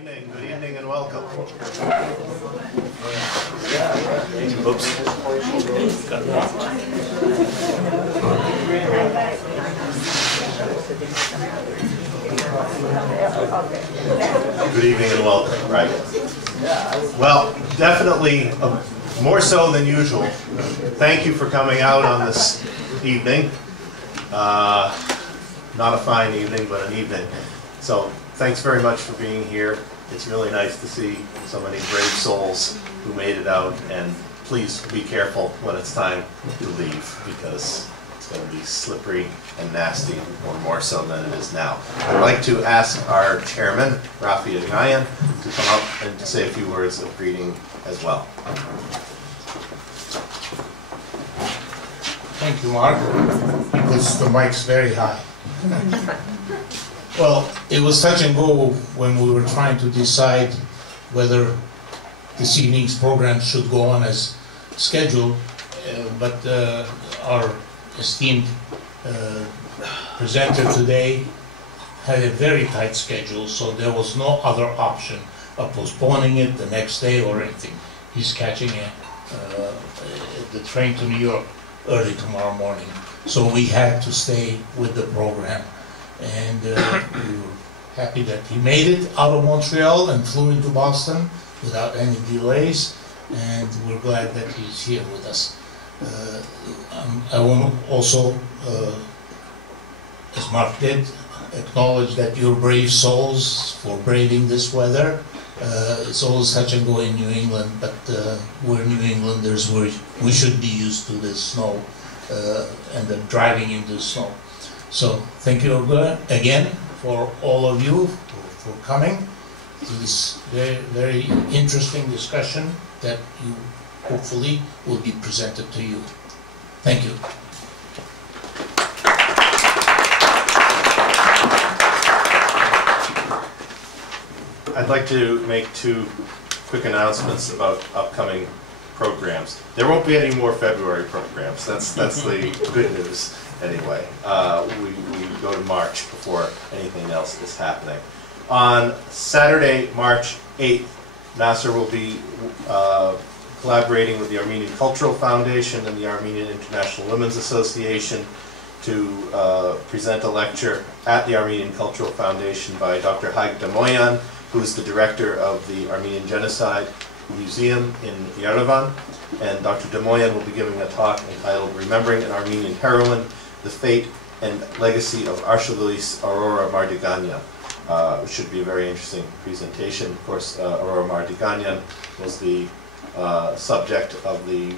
Good evening and welcome. Good evening and welcome, right? Well, definitely more so than usual. Thank you for coming out on this evening. Not a fine evening, but an evening. So thanks very much for being here. It's really nice to see so many brave souls who made it out, and please be careful when it's time to leave, because it's going to be slippery and nasty, or more so than it is now. I'd like to ask our chairman, Razmik Panossian, to come up and to say a few words of greeting as well. Thank you, Mark, because the mic's very high. Well, it was touch and go when we were trying to decide whether this evening's program should go on as scheduled, but our esteemed presenter today had a very tight schedule, so there was no other option of postponing it the next day or anything. He's catching the train to New York early tomorrow morning, so we had to stay with the program. And we were happy that he made it out of Montreal and flew into Boston without any delays, and we're glad that he's here with us. I want to also, as Mark did, acknowledge that you're brave souls for braving this weather. It's always touch and go in New England, but we're New Englanders, we should be used to the snow and the driving in the snow. So thank you again for all of you for coming to this very, very interesting discussion that you hopefully will be presented to you. Thank you. I'd like to make two quick announcements about upcoming programs. There won't be any more February programs. That's the good news. Anyway, we go to March before anything else is happening. On Saturday, March 8th, NAASR will be collaborating with the Armenian Cultural Foundation and the Armenian International Women's Association to present a lecture at the Armenian Cultural Foundation by Dr. Gulbenkian, who is the director of the Armenian Genocide Museum in Yerevan. And Dr. Demoyan will be giving a talk entitled Remembering an Armenian Heroine, the Fate and Legacy of Archelaus Aurora Mardiganian. It should be a very interesting presentation. Of course, Aurora Mardiganian was the subject of the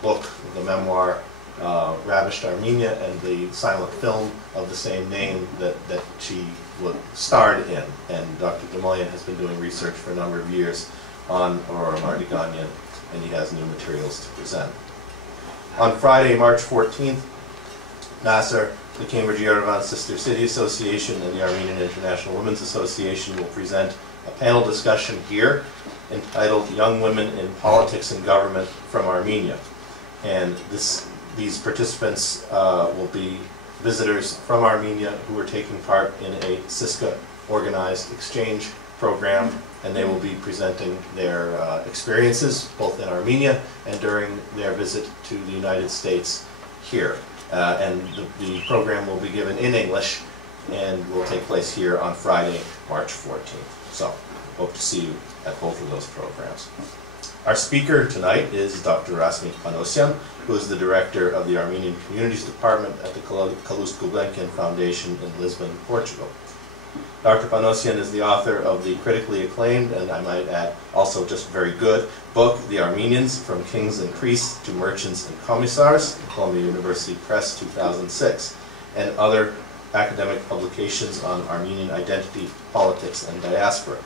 book, the memoir, Ravished Armenia, and the silent film of the same name that she starred in. And Dr. Demoyan has been doing research for a number of years on Aurora Mardiganian, and he has new materials to present. On Friday, March 14th, NAASR, the Cambridge Yerevan Sister City Association, and the Armenian International Women's Association will present a panel discussion here entitled Young Women in Politics and Government from Armenia. And these participants will be visitors from Armenia who are taking part in a CISCA organized exchange program, and they will be presenting their experiences both in Armenia and during their visit to the United States here. And the program will be given in English and will take place here on Friday, March 14th. So, hope to see you at both of those programs. Our speaker tonight is Dr. Razmik Panossian, who is the director of the Armenian Communities Department at the Calouste Gulbenkian Foundation in Lisbon, Portugal. Dr. Panossian is the author of the critically acclaimed, and I might add also just very good, book, The Armenians, From Kings and Priests to Merchants and Commissars, Columbia University Press, 2006, and other academic publications on Armenian identity, politics, and diaspora.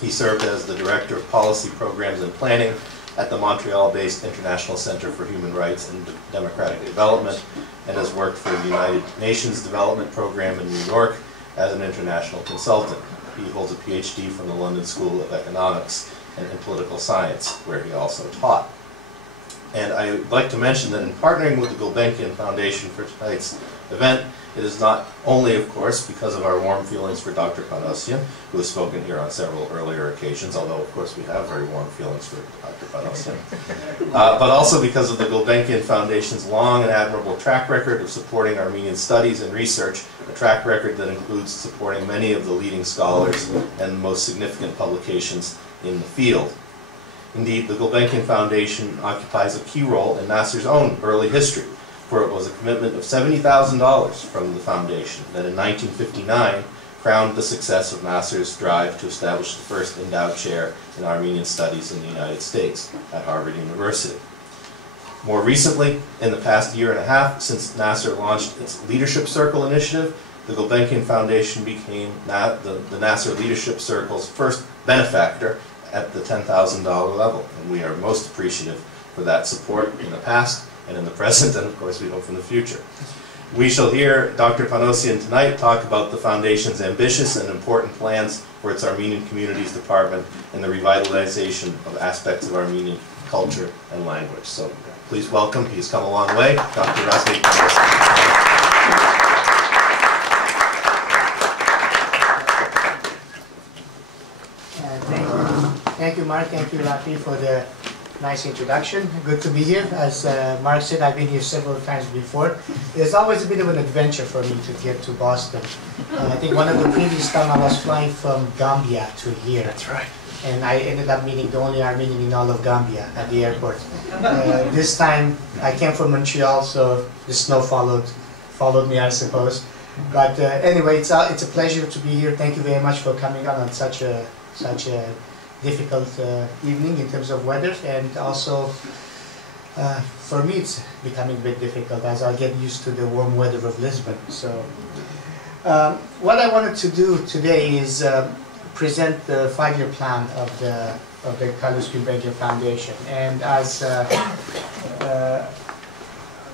He served as the Director of Policy Programs and Planning at the Montreal-based International Center for Human Rights and Democratic Development, and has worked for the United Nations Development Program in New York as an international consultant. He holds a PhD from the London School of Economics and Political Science, where he also taught. And I would like to mention that in partnering with the Gulbenkian Foundation for tonight's event, it is not only, of course, because of our warm feelings for Dr. Panossian, who has spoken here on several earlier occasions, although, of course, we have very warm feelings for Dr. Panossian, but also because of the Gulbenkian Foundation's long and admirable track record of supporting Armenian studies and research, a track record that includes supporting many of the leading scholars and most significant publications in the field. Indeed, the Gulbenkian Foundation occupies a key role in NAASR's own early history, for it was a commitment of $70,000 from the foundation that in 1959 crowned the success of NAASR's drive to establish the first endowed chair in Armenian studies in the United States at Harvard University. More recently, in the past year and a half since NAASR launched its Leadership Circle initiative, the Gulbenkian Foundation became the NAASR Leadership Circle's first benefactor at the $10,000 level, and we are most appreciative for that support in the past and in the present, and of course we hope in the future. We shall hear Dr. Panossian tonight talk about the Foundation's ambitious and important plans for its Armenian Communities Department and the revitalization of aspects of Armenian culture and language. So please welcome, he's come a long way, Dr. Razmik Panossian. Thank you, Mark. Thank you, Rafi, for the nice introduction. Good to be here. As Mark said, I've been here several times before. It's always a bit of an adventure for me to get to Boston. I think one of the previous time I was flying from Gambia to here. That's right. And I ended up meeting the only Armenian in all of Gambia at the airport. This time I came from Montreal, so the snow followed me, I suppose. But anyway, it's a pleasure to be here. Thank you very much for coming on such a difficult evening in terms of weather, and also for me it's becoming a bit difficult as I get used to the warm weather of Lisbon. So what I wanted to do today is present the 5-year plan of the Calouste Gulbenkian Foundation. And as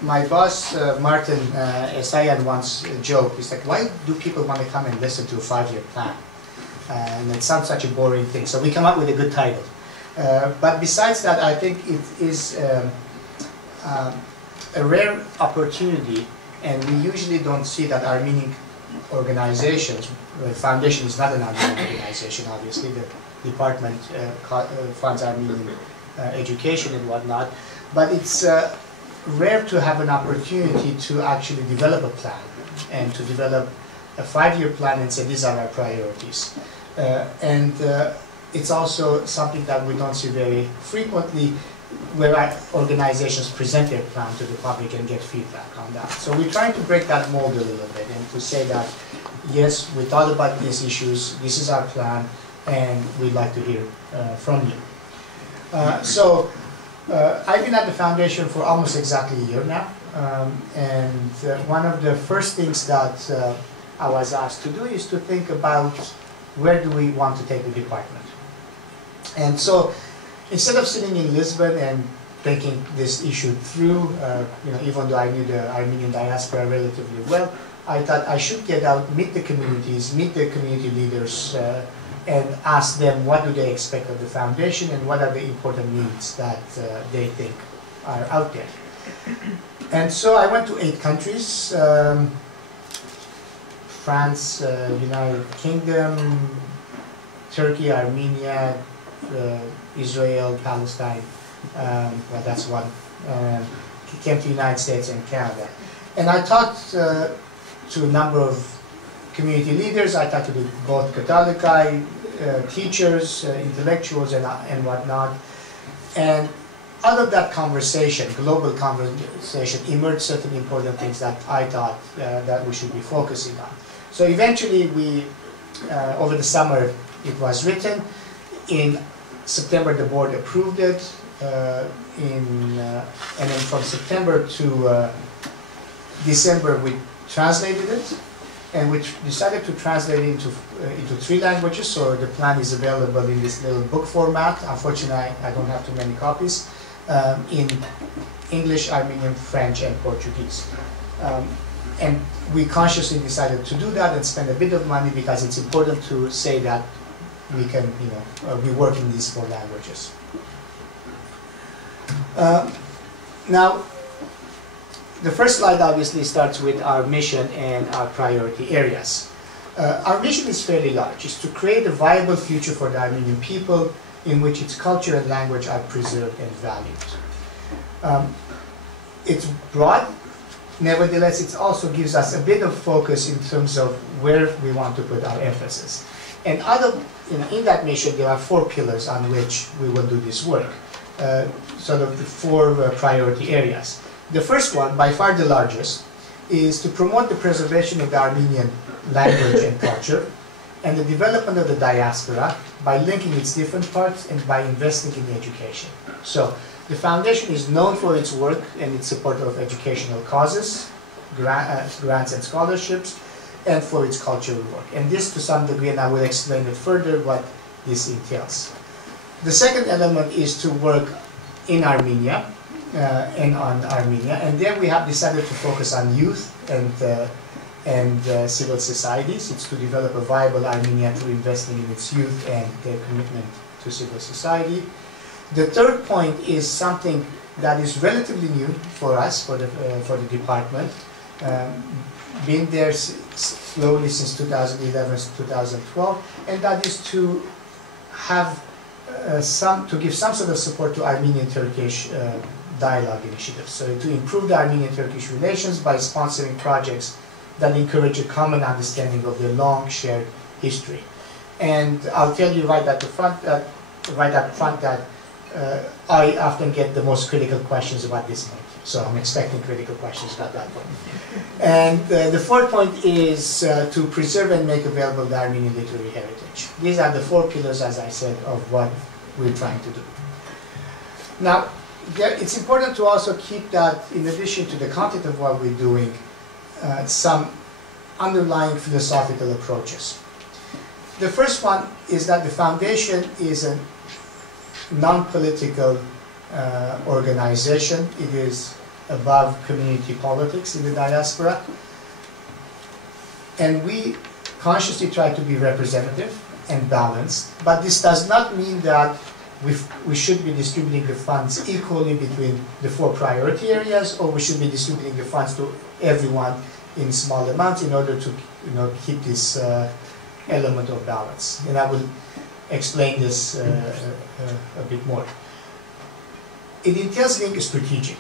my boss Martin Esayan once joked, he's like, why do people want to come and listen to a 5-year plan? And it sounds such a boring thing. So we come up with a good title. But besides that, I think it is a rare opportunity, and we usually don't see that Armenian organizations, the foundation is not an Armenian organization, obviously, the department funds Armenian education and whatnot, but it's rare to have an opportunity to actually develop a plan and to develop a 5-year plan and say these are our priorities. It's also something that we don't see very frequently, where our organizations present their plan to the public and get feedback on that. So we're trying to break that mold a little bit and to say that, yes, we thought about these issues, this is our plan, and we'd like to hear from you. I've been at the foundation for almost exactly a year now, and one of the first things that I was asked to do is to think about where do we want to take the department. And so instead of sitting in Lisbon and thinking this issue through, even though I knew the Armenian diaspora relatively well, I thought I should get out, meet the communities, meet the community leaders, and ask them what do they expect of the foundation and what are the important needs that they think are out there. And so I went to 8 countries, France, United Kingdom, Turkey, Armenia, Israel, Palestine, well, that's one. Came to the United States and Canada. And I talked to a number of community leaders. I talked to both Catholic teachers, intellectuals, and whatnot. And out of that conversation, global conversation, emerged certain important things that I thought that we should be focusing on. So eventually we, over the summer, it was written. In September, the board approved it. And then from September to December, we translated it. And we decided to translate it into 3 languages, so the plan is available in this little book format. Unfortunately, I don't have too many copies. In English, Armenian, French, and Portuguese. And we consciously decided to do that and spend a bit of money because it's important to say that we can, we work in these 4 languages. Now, the first slide obviously starts with our mission and our priority areas. Our mission is fairly large. It's to create a viable future for the Armenian people in which its culture and language are preserved and valued. It's broad, nevertheless it also gives us a bit of focus in terms of where we want to put our emphasis. And in that mission there are 4 pillars on which we will do this work, sort of the 4 priority areas. The first one, by far the largest, is to promote the preservation of the Armenian language and culture and the development of the diaspora by linking its different parts and by investing in education. So the foundation is known for its work and its support of educational causes, grants and scholarships, and for its cultural work. And this to some degree, and I will explain it further, what this entails. The second element is to work in Armenia and on Armenia, and there we have decided to focus on youth and civil societies. It's to develop a viable Armenia through investing in its youth and their commitment to civil society. The third point is something that is relatively new for us, for the department. Been there slowly since 2011 to 2012, and that is to have to give some sort of support to Armenian-Turkish dialogue initiatives. So to improve the Armenian-Turkish relations by sponsoring projects that encourage a common understanding of their long shared history. And I'll tell you right up front that I often get the most critical questions about this point. So I'm expecting critical questions about that point. And the fourth point is to preserve and make available the Armenian literary heritage. These are the 4 pillars, as I said, of what we're trying to do. Now, it's important to also keep that, in addition to the content of what we're doing, some underlying philosophical approaches. The first one is that the foundation is a non-political organization. It is above community politics in the diaspora. And we consciously try to be representative and balanced, but this does not mean that we should be distributing the funds equally between the 4 priority areas, or we should be distributing the funds to everyone in small amounts in order to keep this element of balance. And I will explain this a bit more. It entails being strategic.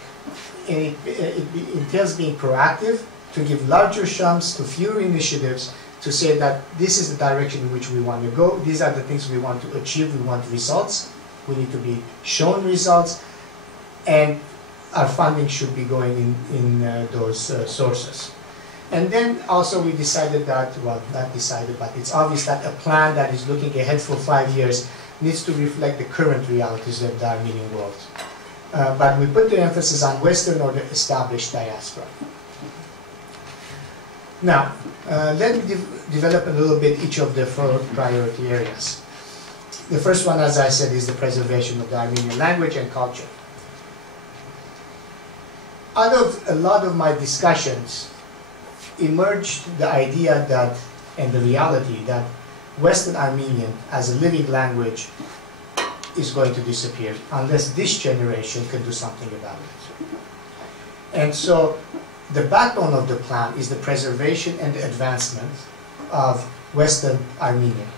And it entails being proactive, to give larger sums to fewer initiatives, to say that this is the direction in which we want to go, these are the things we want to achieve, we want results, we need to be shown results, and our funding should be going in those sources. And then also we decided that, well, not decided, but it's obvious that a plan that is looking ahead for 5 years needs to reflect the current realities of the Armenian world. But we put the emphasis on Western or the established diaspora. Now, let me develop a little bit each of the 4 priority areas. The first one, as I said, is the preservation of the Armenian language and culture. Out of a lot of my discussions emerged the idea that, and the reality that Western Armenian as a living language is going to disappear unless this generation can do something about it. And so the backbone of the plan is the preservation and the advancement of Western Armenian.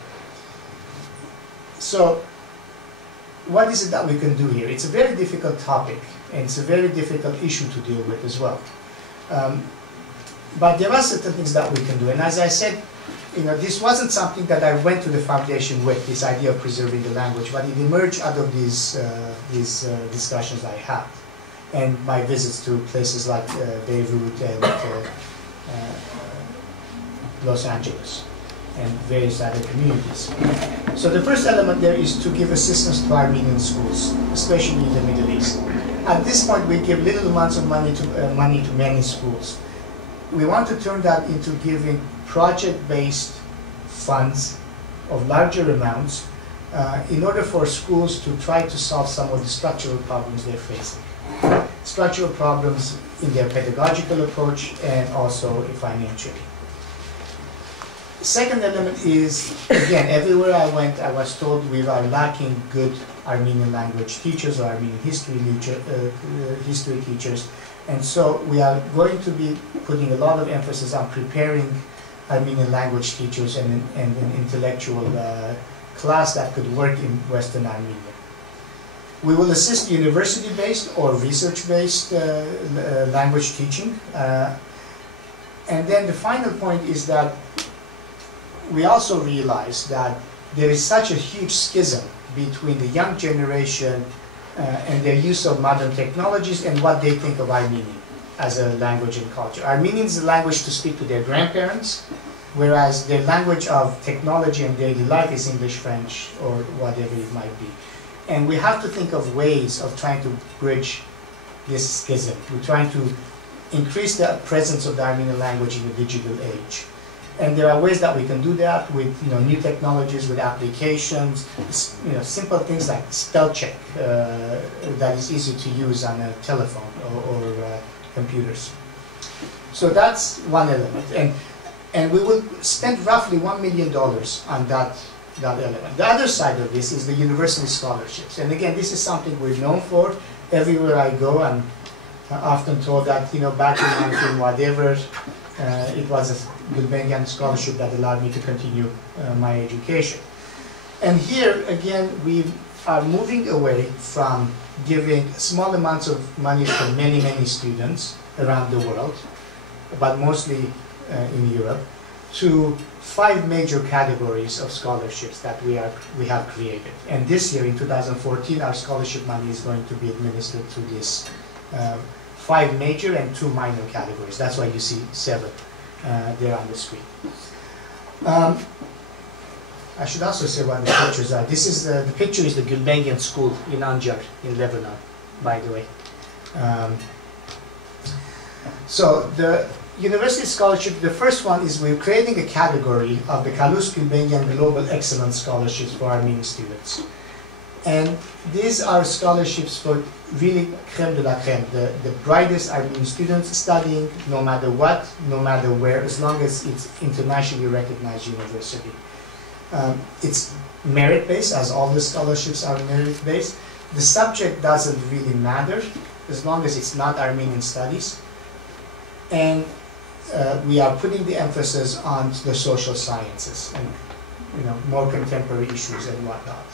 So what is it that we can do here? It's a very difficult topic, and it's a very difficult issue to deal with as well. But there are certain things that we can do. And as I said, this wasn't something that I went to the foundation with, this idea of preserving the language, but it emerged out of these discussions I had, and my visits to places like Beirut and Los Angeles, and various other communities. So the first element there is to give assistance to Armenian schools, especially in the Middle East. At this point, we give little amounts of money to many schools. We want to turn that into giving project-based funds of larger amounts in order for schools to try to solve some of the structural problems they're facing. Structural problems in their pedagogical approach and also financially. Second element is, again, everywhere I went, I was told we are lacking good Armenian language teachers or Armenian history teachers. And so we are going to be putting a lot of emphasis on preparing Armenian language teachers and an intellectual class that could work in Western Armenia. We will assist university-based or research-based language teaching. And then the final point is that we also realize that there is such a huge schism between the young generation and their use of modern technologies and what they think of Armenian as a language and culture. Armenian is a language to speak to their grandparents, whereas their language of technology and daily life is English, French, or whatever it might be. And we have to think of ways of trying to bridge this schism. We're trying to increase the presence of the Armenian language in the digital age. And there are ways that we can do that with new technologies, with applications, simple things like spell check that is easy to use on a telephone or computers. So that's one element. And we will spend roughly $1 million on that element. The other side of this is the university scholarships. And again, this is something we're known for. Everywhere I go, I'm often told that, back in 19 whatever, it was a Gulbenkian scholarship that allowed me to continue my education. And here, again, we are moving away from giving small amounts of money to many, many students around the world, but mostly in Europe, to 5 major categories of scholarships that we have created. And this year, in 2014, our scholarship money is going to be administered through these 5 major and 2 minor categories. That's why you see 7 there on the screen. I should also say what the pictures are. This is the picture is the Gulbenkian School in Anjar in Lebanon, by the way. So the university scholarship, the first one is we're creating a category of the Calouste Gulbenkian Global Excellence Scholarships for Armenian students. And these are scholarships for really crème de la crème, the brightest Armenian students studying no matter what, no matter where, as long as it's internationally recognized university. It's merit-based, as all the scholarships are merit-based. The subject doesn't really matter, as long as it's not Armenian studies. And we are putting the emphasis on the social sciences and more contemporary issues and whatnot.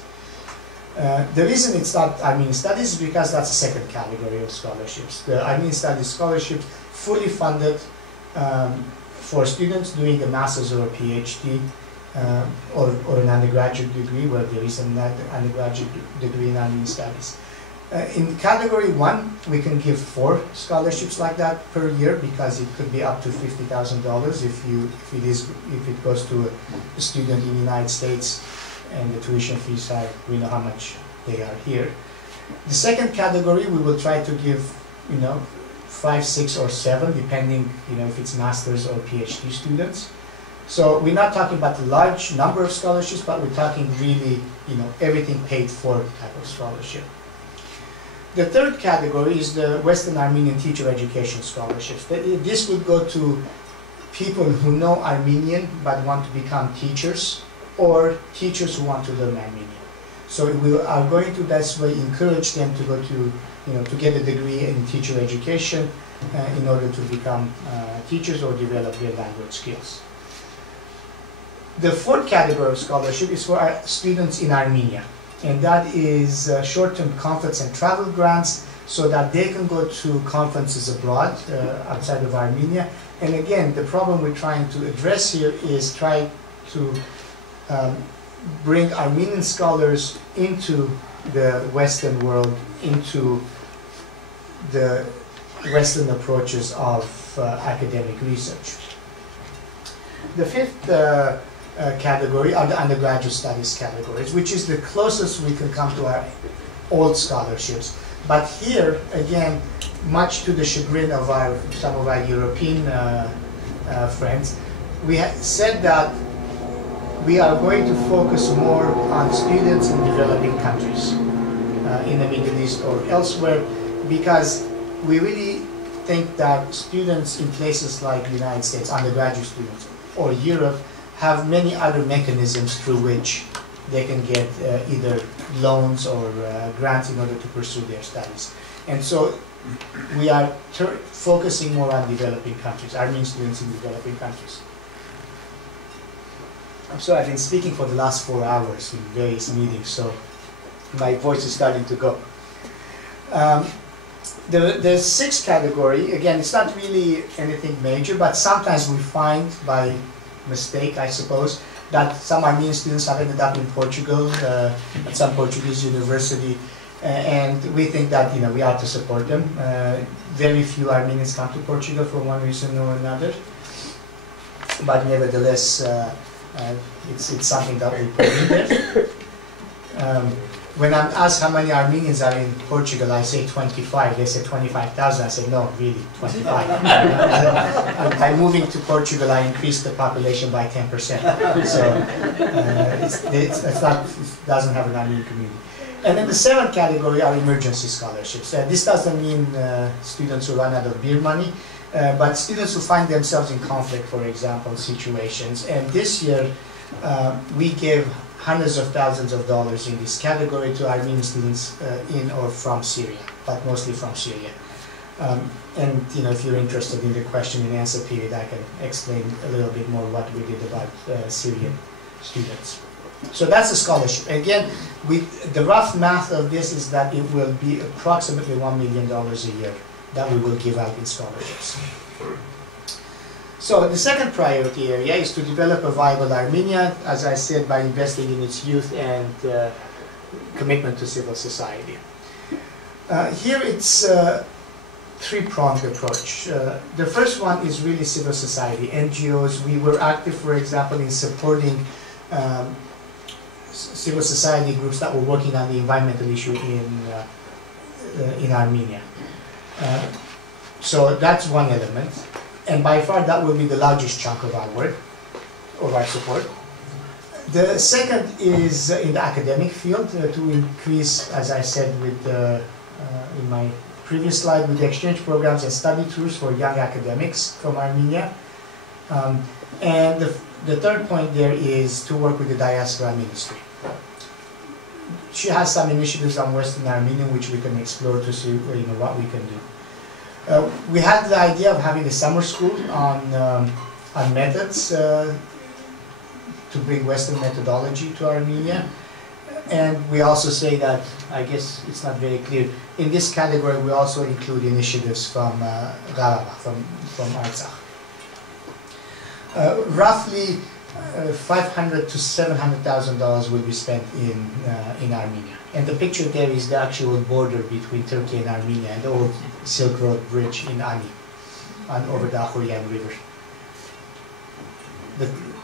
The reason it's not Armenian Studies is because that's a second category of scholarships. The Armenian Studies scholarships fully funded for students doing a master's or a PhD or an undergraduate degree, where there is an undergraduate degree in Armenian Studies. In category 1, we can give 4 scholarships like that per year, because it could be up to $50,000 if it goes to a student in the United States. And the tuition fees are, we know how much they are here. The second category, we will try to give, 5, 6, or 7, depending, if it's master's or PhD students. So we're not talking about a large number of scholarships, but we're talking really, everything paid for type of scholarship. The third category is the Western Armenian Teacher Education Scholarships. This would go to people who know Armenian but want to become teachers, or teachers who want to learn Armenian. So we are going to, that's way, encourage them to go to, to get a degree in teacher education in order to become teachers or develop their language skills. The fourth category of scholarship is for our students in Armenia, and that is short-term conference and travel grants, so that they can go to conferences abroad, outside of Armenia. And again, the problem we're trying to address here is try to bring Armenian scholars into the Western world, into the Western approaches of academic research. The fifth category are the undergraduate studies categories, which is the closest we can come to our old scholarships. But here, again, much to the chagrin of some of our European friends, we said that we are going to focus more on students in developing countries, in the Middle East or elsewhere, because we really think that students in places like the United States, undergraduate students, or Europe, have many other mechanisms through which they can get either loans or grants in order to pursue their studies. And so we are focusing more on developing countries, Armenian students in developing countries. So I've been speaking for the last 4 hours in various meetings, so my voice is starting to go. The sixth category, again, it's not really anything major, but sometimes we find by mistake, I suppose, that some Armenian students have ended up in Portugal at some Portuguese university, and we think that we ought to support them. Very few Armenians come to Portugal for one reason or another, but nevertheless, it's something that we put in there. When I'm asked how many Armenians are in Portugal, I say 25. They say 25,000. I say, no, really, 25. By moving to Portugal, I increased the population by 10%. So it doesn't have an Armenian community. And then the seventh category are emergency scholarships. This doesn't mean students who run out of beer money, but students who find themselves in conflict, for example, situations. And this year, we gave hundreds of thousands of dollars in this category to Armenian students in or from Syria, but mostly from Syria. And if you're interested in the question and answer period, I can explain a little bit more what we did about Syrian students. So that's the scholarship. Again, the rough math of this is that it will be approximately $1 million a year that we will give out in scholarships. So the second priority area is to develop a viable Armenia, as I said, by investing in its youth and commitment to civil society. Here it's a three-pronged approach. The first one is really civil society, NGOs. We were active, for example, in supporting civil society groups that were working on the environmental issue in Armenia. So that's one element. And by far, that will be the largest chunk of our work, of our support. The second is in the academic field to increase, as I said in my previous slide, with the exchange programs and study tours for young academics from Armenia. And the third point there is to work with the diaspora ministry. She has some initiatives on Western Armenia which we can explore to see what we can do. We had the idea of having a summer school on methods to bring Western methodology to Armenia. And we also say that, I guess it's not very clear, in this category we also include initiatives from Qarabağ, from Artsakh. Roughly $500,000 to $700,000 will be spent in Armenia. And the picture there is the actual border between Turkey and Armenia and the old Silk Road Bridge in Ani, over the Akhuryan River.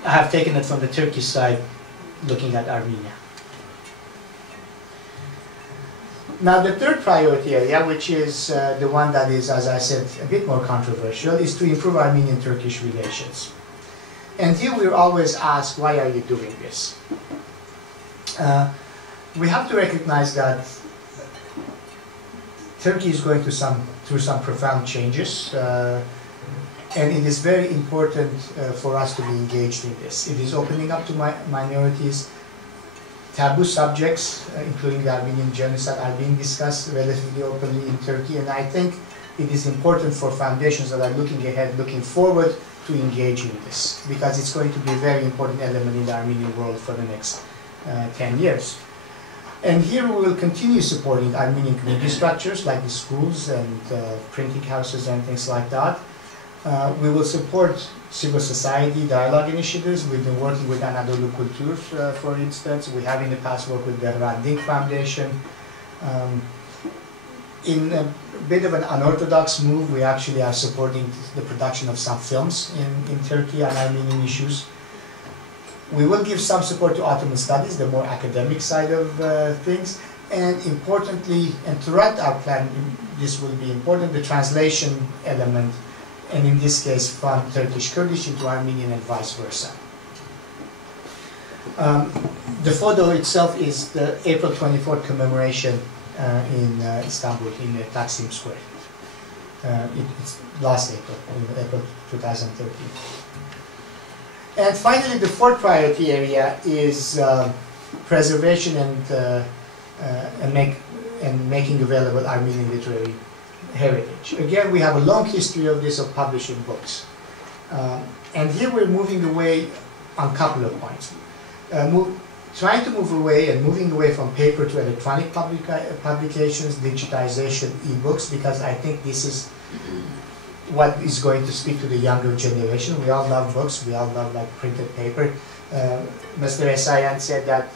I have taken it from the Turkish side, looking at Armenia. Now the third priority area, which is the one that is, as I said, a bit more controversial, is to improve Armenian-Turkish relations. And here we're always asked, why are you doing this? We have to recognize that Turkey is going through some profound changes, and it is very important for us to be engaged in this. It is opening up to minorities. Taboo subjects, including the Armenian genocide, are being discussed relatively openly in Turkey, and I think it is important for foundations that are looking ahead, looking forward, to engage in this, because it's going to be a very important element in the Armenian world for the next 10 years. And here we will continue supporting Armenian community structures like the schools and printing houses and things like that. We will support civil society dialogue initiatives. We've been working with Anadolu Kultur, for instance. We have in the past worked with the Razmik Foundation. In a bit of an unorthodox move, we actually are supporting the production of some films in Turkey on Armenian issues. We will give some support to Ottoman studies, the more academic side of things, and importantly, and throughout our plan, this will be important, the translation element, and in this case from Turkish Kurdish into Armenian and vice versa. The photo itself is the April 24th commemoration in Istanbul, in Taksim Square. It's last April, in April 2013. And finally, the fourth priority area is preservation and making available Armenian literary heritage. Again, we have a long history of this, of publishing books. And here we're moving away on a couple of points. Trying to moving away from paper to electronic publications, digitization, e-books, because I think this is what is going to speak to the younger generation. We all love books, we all love like printed paper. Mr. Esayan said that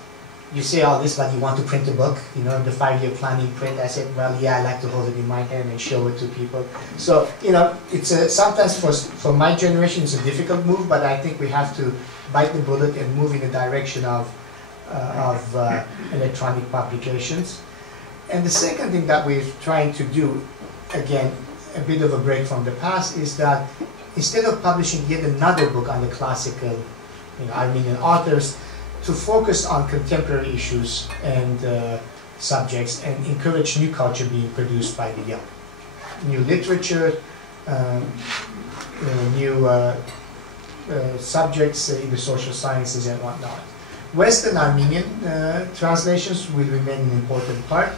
you say all this, but you want to print a book, you know, the 5-year planning print. I said, well, yeah, I like to hold it in my hand and show it to people. So, you know, it's sometimes for my generation, it's a difficult move, but I think we have to bite the bullet and move in the direction of electronic publications. And the second thing that we're trying to do, again, a bit of a break from the past, is that instead of publishing yet another book on the classical, you know, Armenian authors, to focus on contemporary issues and subjects and encourage new culture being produced by the young. New literature, new subjects in the social sciences and whatnot. Western Armenian translations will remain an important part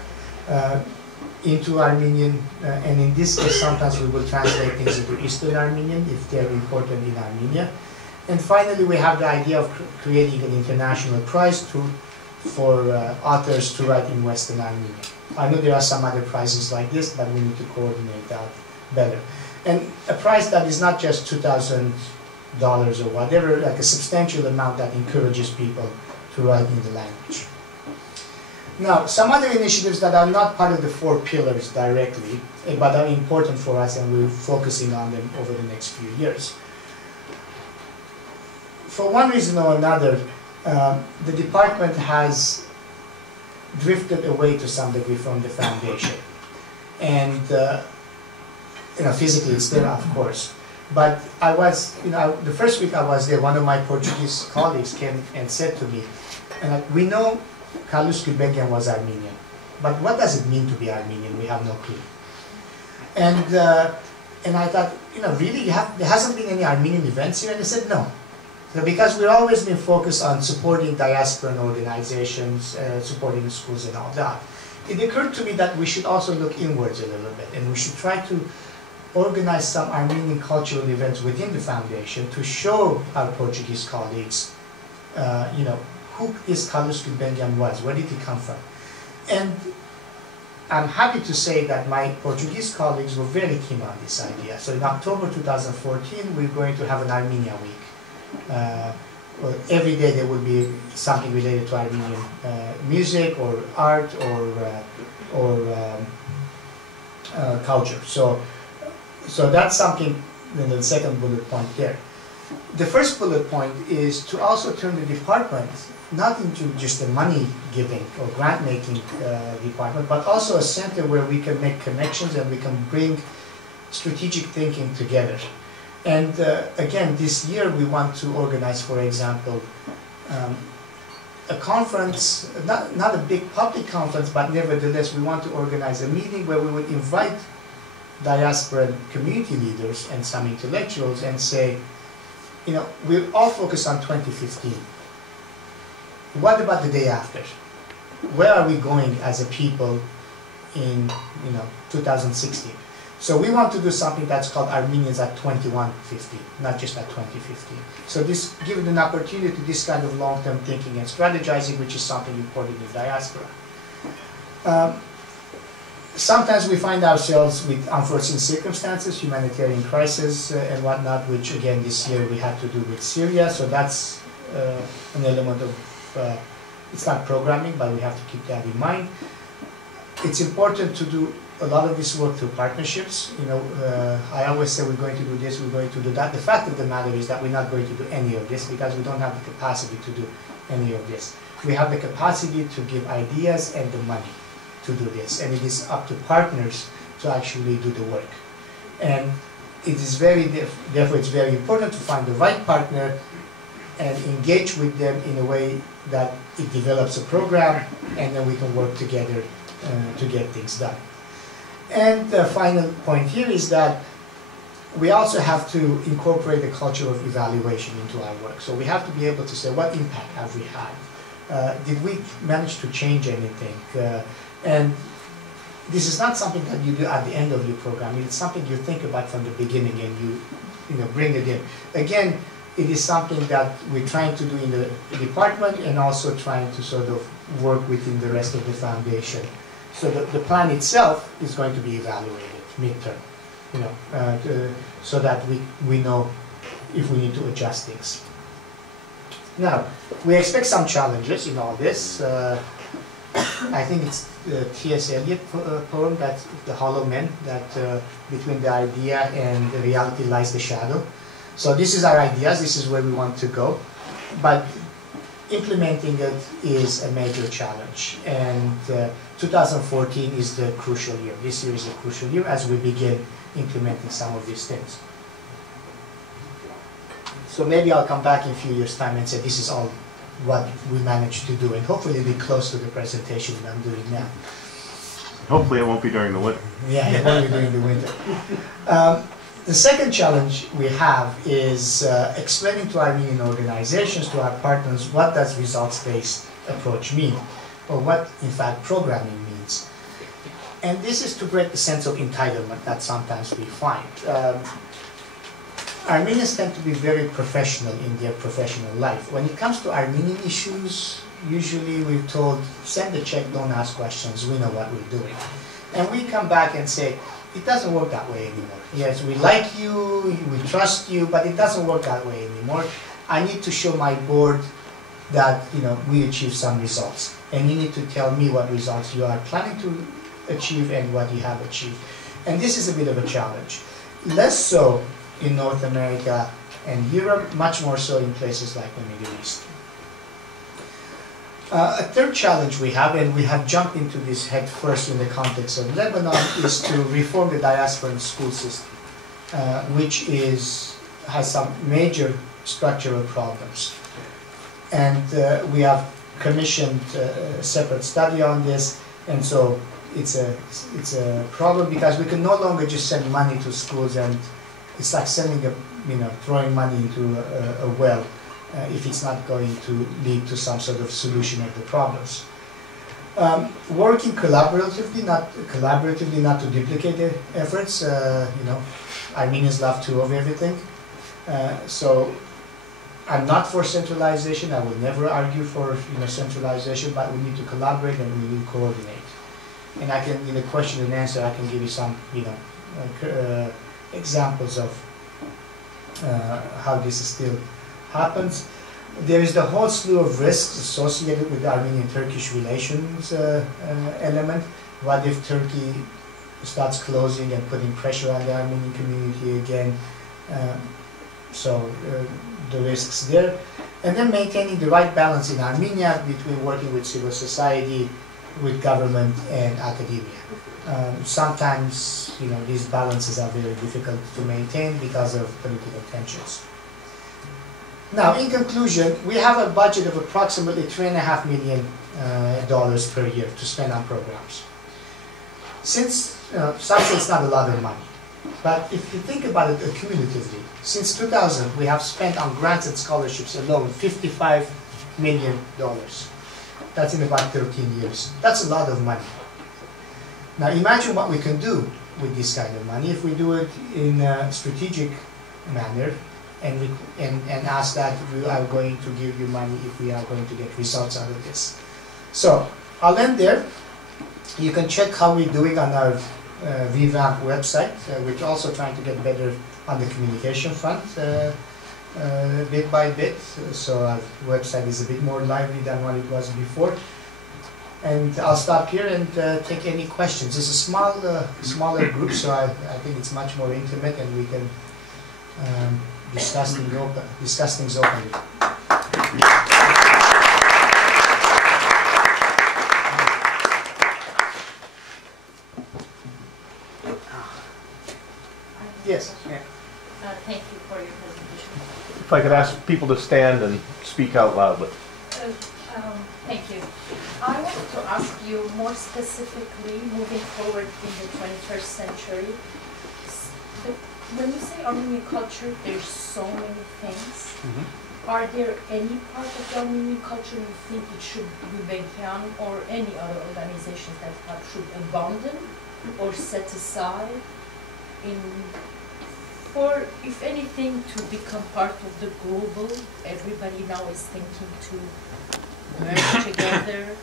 into Armenian, and in this case sometimes we will translate things into Eastern Armenian if they're important in Armenia. And finally, we have the idea of creating an international prize for authors to write in Western Armenia. I know there are some other prizes like this, but we need to coordinate that better. And a prize that is not just $2,000 or whatever, like a substantial amount that encourages people to write in the language. Now, some other initiatives that are not part of the 4 pillars directly, but are important for us, and we're focusing on them over the next few years. For one reason or another, the department has drifted away to some degree from the foundation. And, you know, physically it's there, of course. But I was, you know, the first week I was there, one of my Portuguese colleagues came and said to me, we know Calouste Gulbenkian was Armenian, but what does it mean to be Armenian? We have no clue. And I thought, you know, really, there hasn't been any Armenian events here? And they said, no. So because we've always been focused on supporting diasporan organizations, supporting schools and all that, it occurred to me that we should also look inwards a little bit, and we should try to organize some Armenian cultural events within the foundation to show our Portuguese colleagues, you know, who is Calouste Gulbenkian was, where did he come from? And I'm happy to say that my Portuguese colleagues were very keen on this idea. So in October 2014, we're going to have an Armenia week. Well, every day there will be something related to Armenian music or art or culture. So that's something, you know, the second bullet point there. The first bullet point is to also turn the department not into just a money-giving or grant-making department, but also a center where we can make connections and we can bring strategic thinking together. And again, this year we want to organize, for example, a conference, not a big public conference, but nevertheless we want to organize a meeting where we would invite diaspora community leaders and some intellectuals and say, you know, we're all focused on 2015. What about the day after? Where are we going as a people in, you know, 2016? So we want to do something that's called Armenians at 2115, not just at 2015. So this gives an opportunity to this kind of long-term thinking and strategizing, which is something important in diaspora. Sometimes we find ourselves with unforeseen circumstances, humanitarian crisis and whatnot, which again this year we had to do with Syria. So that's an element of, it's not programming, but we have to keep that in mind. It's important to do a lot of this work through partnerships. You know, I always say we're going to do this, we're going to do that. The fact of the matter is that we're not going to do any of this because we don't have the capacity to do any of this. We have the capacity to give ideas and the money to do this, and it is up to partners to actually do the work. And it is therefore it's very important to find the right partner and engage with them in a way that it develops a program, and then we can work together to get things done. And the final point here is that we also have to incorporate the culture of evaluation into our work. So we have to be able to say, what impact have we had? Did we manage to change anything? And this is not something that you do at the end of your program. It's something you think about from the beginning and you bring it in. Again, it is something that we're trying to do in the department and also trying to sort of work within the rest of the foundation. So the plan itself is going to be evaluated midterm, so that we know if we need to adjust things. Now, we expect some challenges in all this. I think it's the T.S. Eliot poem, that the hollow man, that between the idea and the reality lies the shadow. So this is our ideas, this is where we want to go, but implementing it is a major challenge, and 2014 is the crucial year. This year is the crucial year as we begin implementing some of these things. So maybe I'll come back in a few years' time and say this is all what we managed to do, and hopefully be close to the presentation that I'm doing now. Hopefully it won't be during the winter. Yeah, it won't be during the winter. The second challenge we have is explaining to Armenian organizations, to our partners, what does results-based approach mean, or what, in fact, programming means. And this is to break the sense of entitlement that sometimes we find. Armenians tend to be very professional in their professional life. When it comes to Armenian issues, usually we're told, send the check, don't ask questions, we know what we're doing. And we come back and say, it doesn't work that way anymore. Yes, we like you, we trust you, but it doesn't work that way anymore. I need to show my board that we achieved some results. And you need to tell me what results you are planning to achieve and what you have achieved. And this is a bit of a challenge. Less so in North America and Europe, much more so in places like the Middle East. A third challenge we have, and we have jumped into this head first in the context of Lebanon, is to reform the diasporan school system, which has some major structural problems. And we have commissioned a separate study on this, and so it's a problem because we can no longer just send money to schools, and it's like sending throwing money into a well. If it's not going to lead to some sort of solution of the problems. Working collaboratively, not to duplicate the efforts. Armenians love two of everything. So I'm not for centralization. I will never argue for centralization, but we need to collaborate and we need to coordinate. And I can, in the question and answer, I can give you some examples of how this still happens. There is the whole slew of risks associated with the Armenian-Turkish relations element. What if Turkey starts closing and putting pressure on the Armenian community again? The risks there. And then maintaining the right balance in Armenia between working with civil society, with government and academia. Sometimes, these balances are very difficult to maintain because of political tensions. Now, in conclusion, we have a budget of approximately $3.5 million per year to spend on programs. Since some say it's not a lot of money, but if you think about it cumulatively, since 2000, we have spent on grants and scholarships alone $55 million. That's in about 13 years. That's a lot of money. Now, imagine what we can do with this kind of money if we do it in a strategic manner, and ask that we are going to give you money if we are going to get results out of this. So I'll end there. You can check how we're doing on our VVAMP website. We're also trying to get better on the communication front bit by bit. So our website is a bit more lively than what it was before. And I'll stop here and take any questions. It's a smaller group, so I think it's much more intimate, and we can discuss things openly. Yes. Yeah. Thank you for your presentation. If I could ask people to stand and speak out loudly. Thank you. I wanted to ask you more specifically, moving forward in the 21st century, the when you say Armenian culture, there's so many things. Mhm. Are there any part of the Armenian culture you think it should Gulbenkian or any other organizations that should abandon or set aside for, if anything, to become part of the global? Everybody now is thinking to merge together.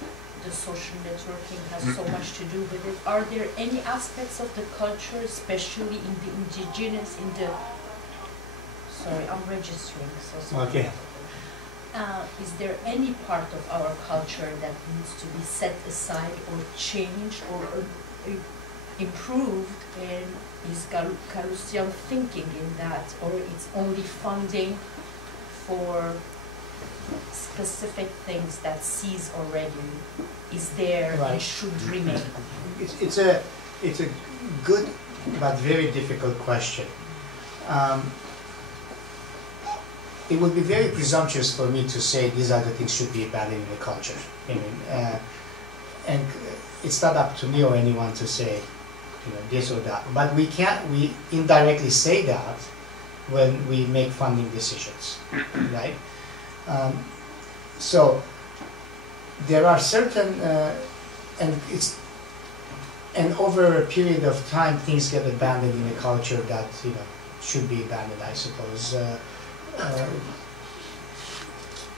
The social networking has so much to do with it. Are there any aspects of the culture, especially in the indigenous, sorry, I'm registering, so sorry. Okay. Is there any part of our culture that needs to be set aside or changed or improved, and is Caloustian thinking in that, or it's only funding for specific things that sees already is there and Right. should remain? It's a good but very difficult question. It would be very presumptuous for me to say these are the things should be abandoned in the culture. I mean, and it's not up to me or anyone to say, this or that. But we indirectly say that when we make funding decisions, right? So there are certain, and over a period of time, things get abandoned in a culture that should be abandoned, I suppose.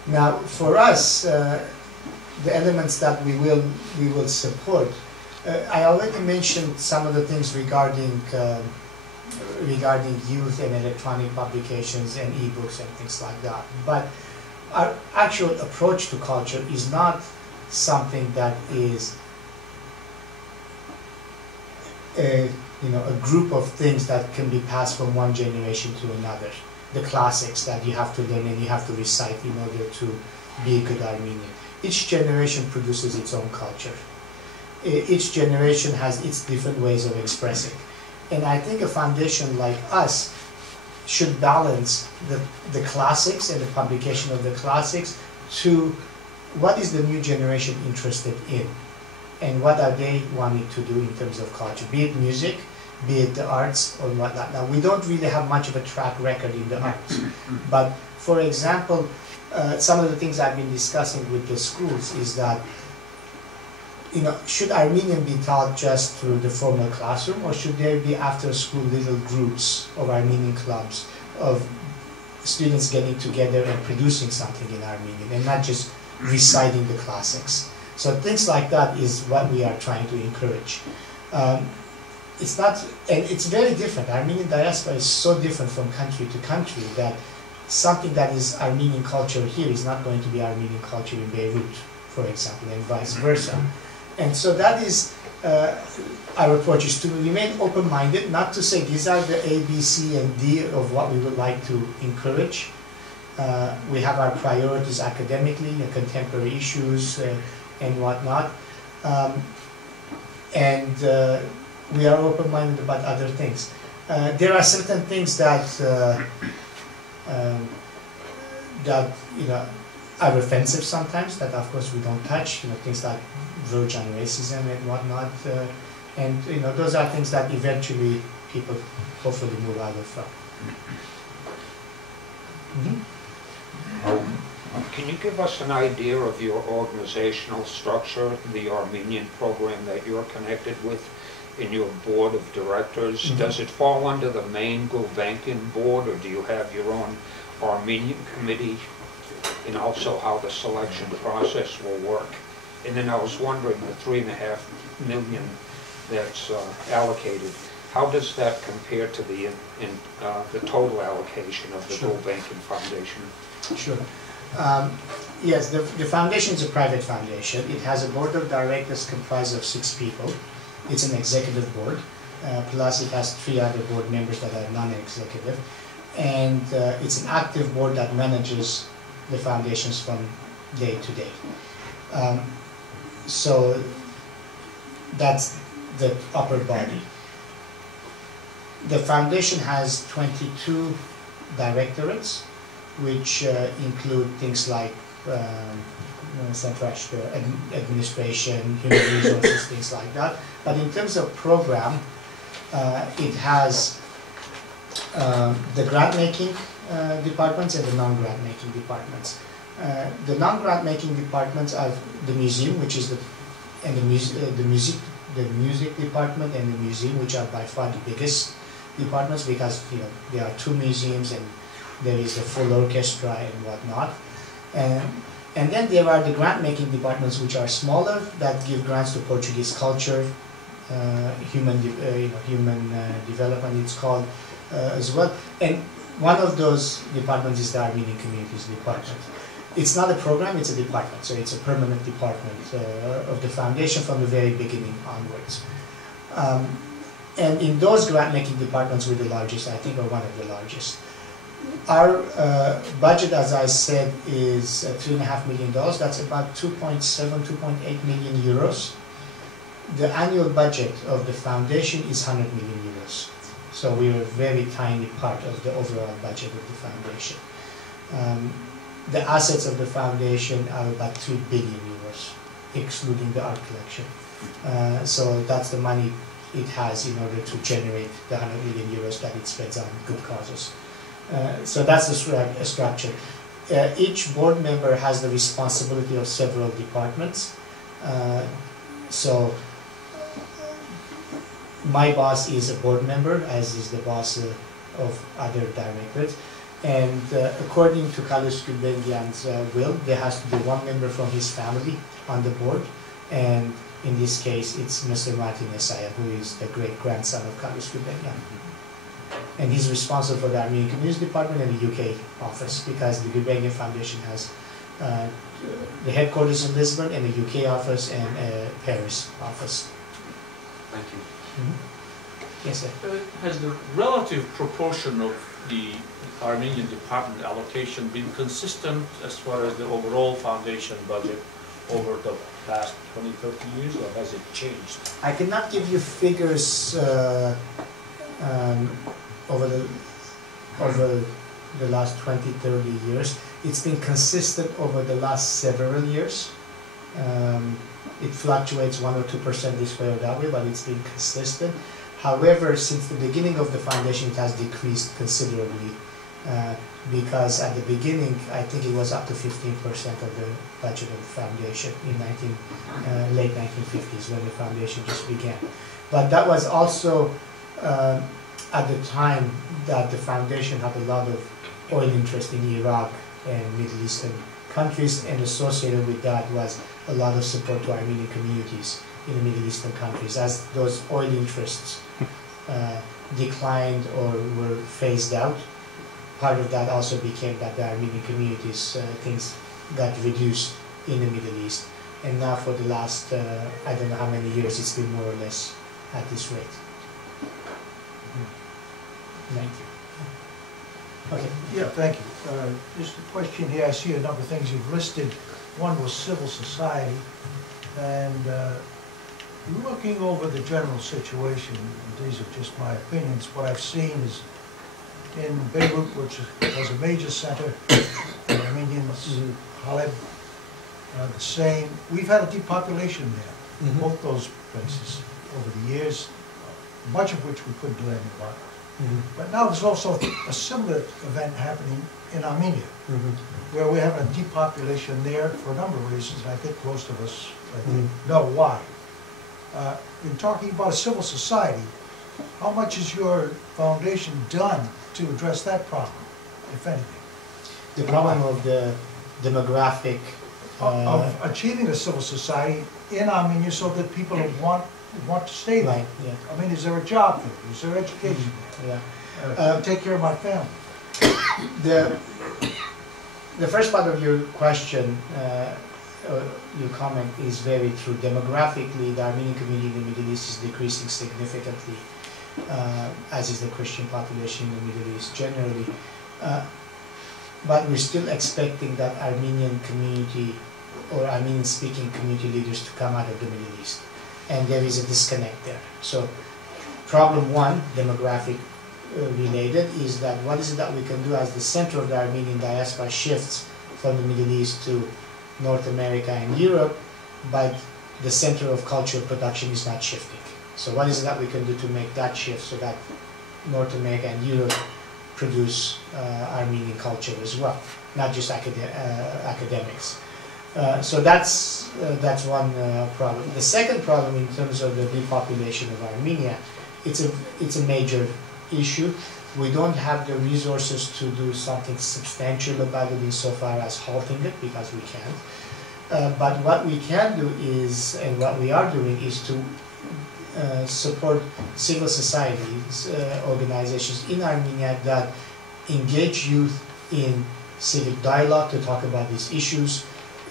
Now, for us, the elements that we will support. I already mentioned some of the things regarding youth and electronic publications and e-books and things like that. But our actual approach to culture is not something that is a group of things that can be passed from one generation to another. The classics that you have to learn and you have to recite in order to be a good Armenian. Each generation produces its own culture. Each generation has its different ways of expressing. And I think a foundation like us should balance the classics and the publication of the classics to what is the new generation interested in and what are they wanting to do in terms of culture, be it music, be it the arts or whatnot. Now, we don't really have much of a track record in the arts, but for example, some of the things I've been discussing with the schools is that should Armenian be taught just through the formal classroom, or should there be after-school little groups of Armenian clubs of students getting together and producing something in Armenian and not just reciting the classics? So things like that is what we are trying to encourage. It's not, and it's very different. Armenian diaspora is so different from country to country that something that is Armenian culture here is not going to be Armenian culture in Beirut, for example, and vice versa. And so that is our approach, is to remain open-minded, not to say these are the A, B, C, and D of what we would like to encourage. We have our priorities academically, the contemporary issues and whatnot. We are open-minded about other things. There are certain things that are offensive sometimes, that of course we don't touch, things like verge on racism and whatnot, those are things that eventually people hopefully move out of from. Can you give us an idea of your organizational structure, the Armenian program that you're connected with in your board of directors? Mm-hmm. Does it fall under the main Gulbenkian board, or do you have your own Armenian committee, and also how the selection process will work? And then I was wondering, the $3.5 million that's allocated, how does that compare to the total allocation of the Gulbenkian Foundation? Sure. Yes, the foundation is a private foundation. It has a board of directors comprised of 6 people. It's an executive board, plus it has 3 other board members that are non-executive. And it's an active board that manages the foundations from day to day. So that's the upper body. The foundation has 22 directorates, which include things like administration, human resources, things like that. But in terms of program, it has the grant-making departments and the non-grant making departments. The non-grant making departments are the museum, which is the music department and the museum, which are by far the biggest departments, because there are 2 museums and there is the full orchestra and whatnot. And then there are the grant-making departments, which are smaller, that give grants to Portuguese culture, human development, it's called as well. And one of those departments is the Armenian Communities Department. It's not a program, it's a department, so it's a permanent department of the foundation from the very beginning onwards. And in those grant-making departments, we're the largest, I think, or one of the largest. Our budget, as I said, is $3.5 million. That's about 2.7, 2.8 million euros. The annual budget of the foundation is 100 million euros. So we're a very tiny part of the overall budget of the foundation. The assets of the foundation are about 3 billion euros, excluding the art collection. So that's the money it has in order to generate the 100 million euros that it spends on good causes. So that's the structure. Each board member has the responsibility of several departments. So my boss is a board member, as is the boss of other directors. And according to Calouste Gulbenkian's will, there has to be 1 member from his family on the board. And in this case, it's Mr. Martin Esaya, who is the great-grandson of Calouste Gulbenkian. And he's responsible for the Armenian Communities Department and the UK office, because the Gulbenkian Foundation has the headquarters in Lisbon and the UK office and Paris office. Thank you. Yes, sir. Has the relative proportion of the Armenian department allocation been consistent as far as the overall foundation budget over the past 20, 30 years, or has it changed? I cannot give you figures over the last 20, 30 years. It's been consistent over the last several years. It fluctuates 1 or 2% this way or that way, but it's been consistent. However, since the beginning of the foundation, it has decreased considerably, because at the beginning, I think it was up to 15% of the budget of the foundation in late 1950s, when the foundation just began. But that was also at the time that the foundation had a lot of oil interest in Iraq and Middle Eastern countries, and associated with that was a lot of support to Armenian communities in the Middle Eastern countries. As those oil interests declined or were phased out, part of that also became that the Armenian communities, things got reduced in the Middle East. And now for the last, I don't know how many years, it's been more or less at this rate. Thank you. Okay. Yeah, thank you. Just a question here. I see a number of things you've listed. One was civil society, and looking over the general situation, these are just my opinions, what I've seen is in Beirut, which was a major center, the Armenians, Haleb, the same. We've had a depopulation there, both those places, over the years, much of which we couldn't do anything about. But now there's also a similar event happening in Armenia, where we have a depopulation there for a number of reasons. I think most of us know why. In talking about a civil society, how much has your foundation done to address that problem, if anything? The problem of the demographic... of achieving a civil society in Armenia so that people want to stay there. Right, yeah. I mean, is there a job there? Is there education there? Yeah. Take care of my family. The first part of your question, your comment, is very true. Demographically, the Armenian community in the Middle East is decreasing significantly, as is the Christian population in the Middle East generally. But we're still expecting that Armenian community or Armenian-speaking community leaders to come out of the Middle East. And there is a disconnect there. So problem one, demographic related, is that what is it that we can do as the center of the Armenian diaspora shifts from the Middle East to North America and Europe, but the center of cultural production is not shifting. So what is it that we can do to make that shift so that North America and Europe produce Armenian culture as well, not just academics. So that's one problem. The second problem in terms of the depopulation of Armenia, it's a major issue. We don't have the resources to do something substantial about it insofar as halting it, because we can't. But what we can do is, and what we are doing, is to support civil societies, organizations in Armenia that engage youth in civic dialogue to talk about these issues,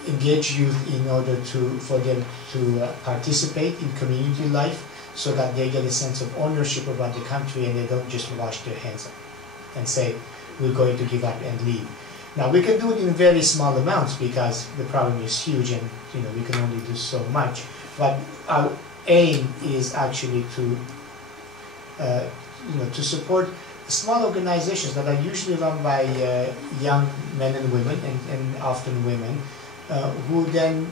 engage youth in order for them to participate in community life, so that they get a sense of ownership about the country and they don't just wash their hands up and say, we're going to give up and leave. Now, we can do it in very small amounts because the problem is huge and we can only do so much. But our aim is actually to support small organizations that are usually run by young men and women, and often women, who then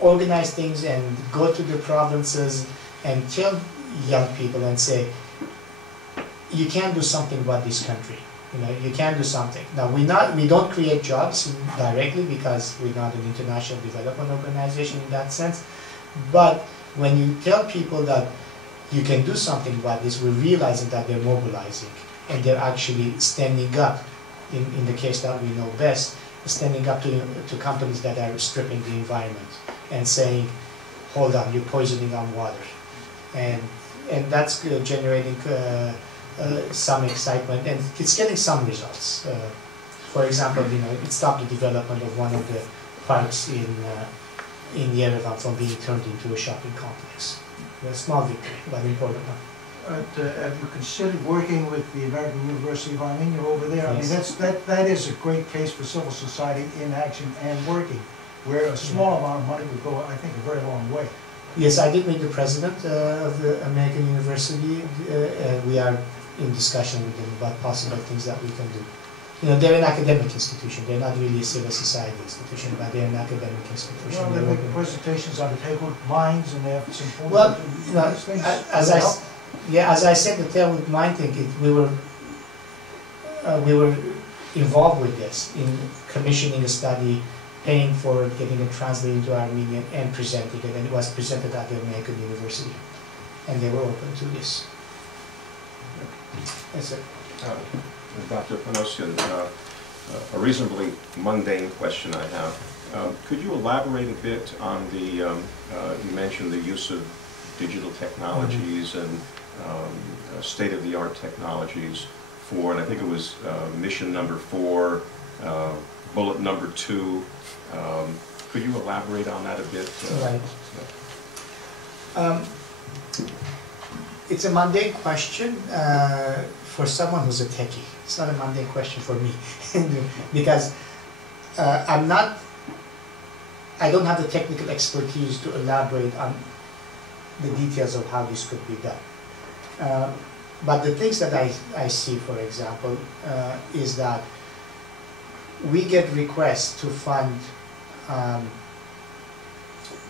organize things and go to the provinces and tell young people and say, you can do something about this country. You can do something. Now, we don't create jobs directly because we're not an international development organization in that sense. But when you tell people that you can do something about this, we're realizing that they're mobilizing and they're actually standing up, in the case that we know best, standing up to companies that are stripping the environment and saying, hold on, you're poisoning our water. And that's generating some excitement, and it's getting some results. For example, it stopped the development of one of the parks in Yerevan from being turned into a shopping complex. A small victory, but important one. Have you considered working with the American University of Armenia over there? Yes. I mean, that is a great case for civil society in action and working, where a small amount of money would go, I think, a very long way. Yes, I did meet the president of the American University. We are in discussion with them about possible things that we can do. They're an academic institution. They're not really a civil society institution, but they're an academic institution. Well, they make presentations on the table, minds, and they have some. Well, as I said, the table with mind thing, we were involved with this in commissioning a study, paying for it, getting it translated into Armenian, and presenting it, and it was presented at the American University, and they were open to this. That's it. Dr. Panossian, a reasonably mundane question I have. Could you elaborate a bit on you mentioned the use of digital technologies and state-of-the-art technologies for, and I think it was mission number 4, bullet number 2. Could you elaborate on that a bit? Right. It's a mundane question for someone who's a techie. It's not a mundane question for me because I don't have the technical expertise to elaborate on the details of how this could be done. But the things that I see, for example, is that we get requests to fund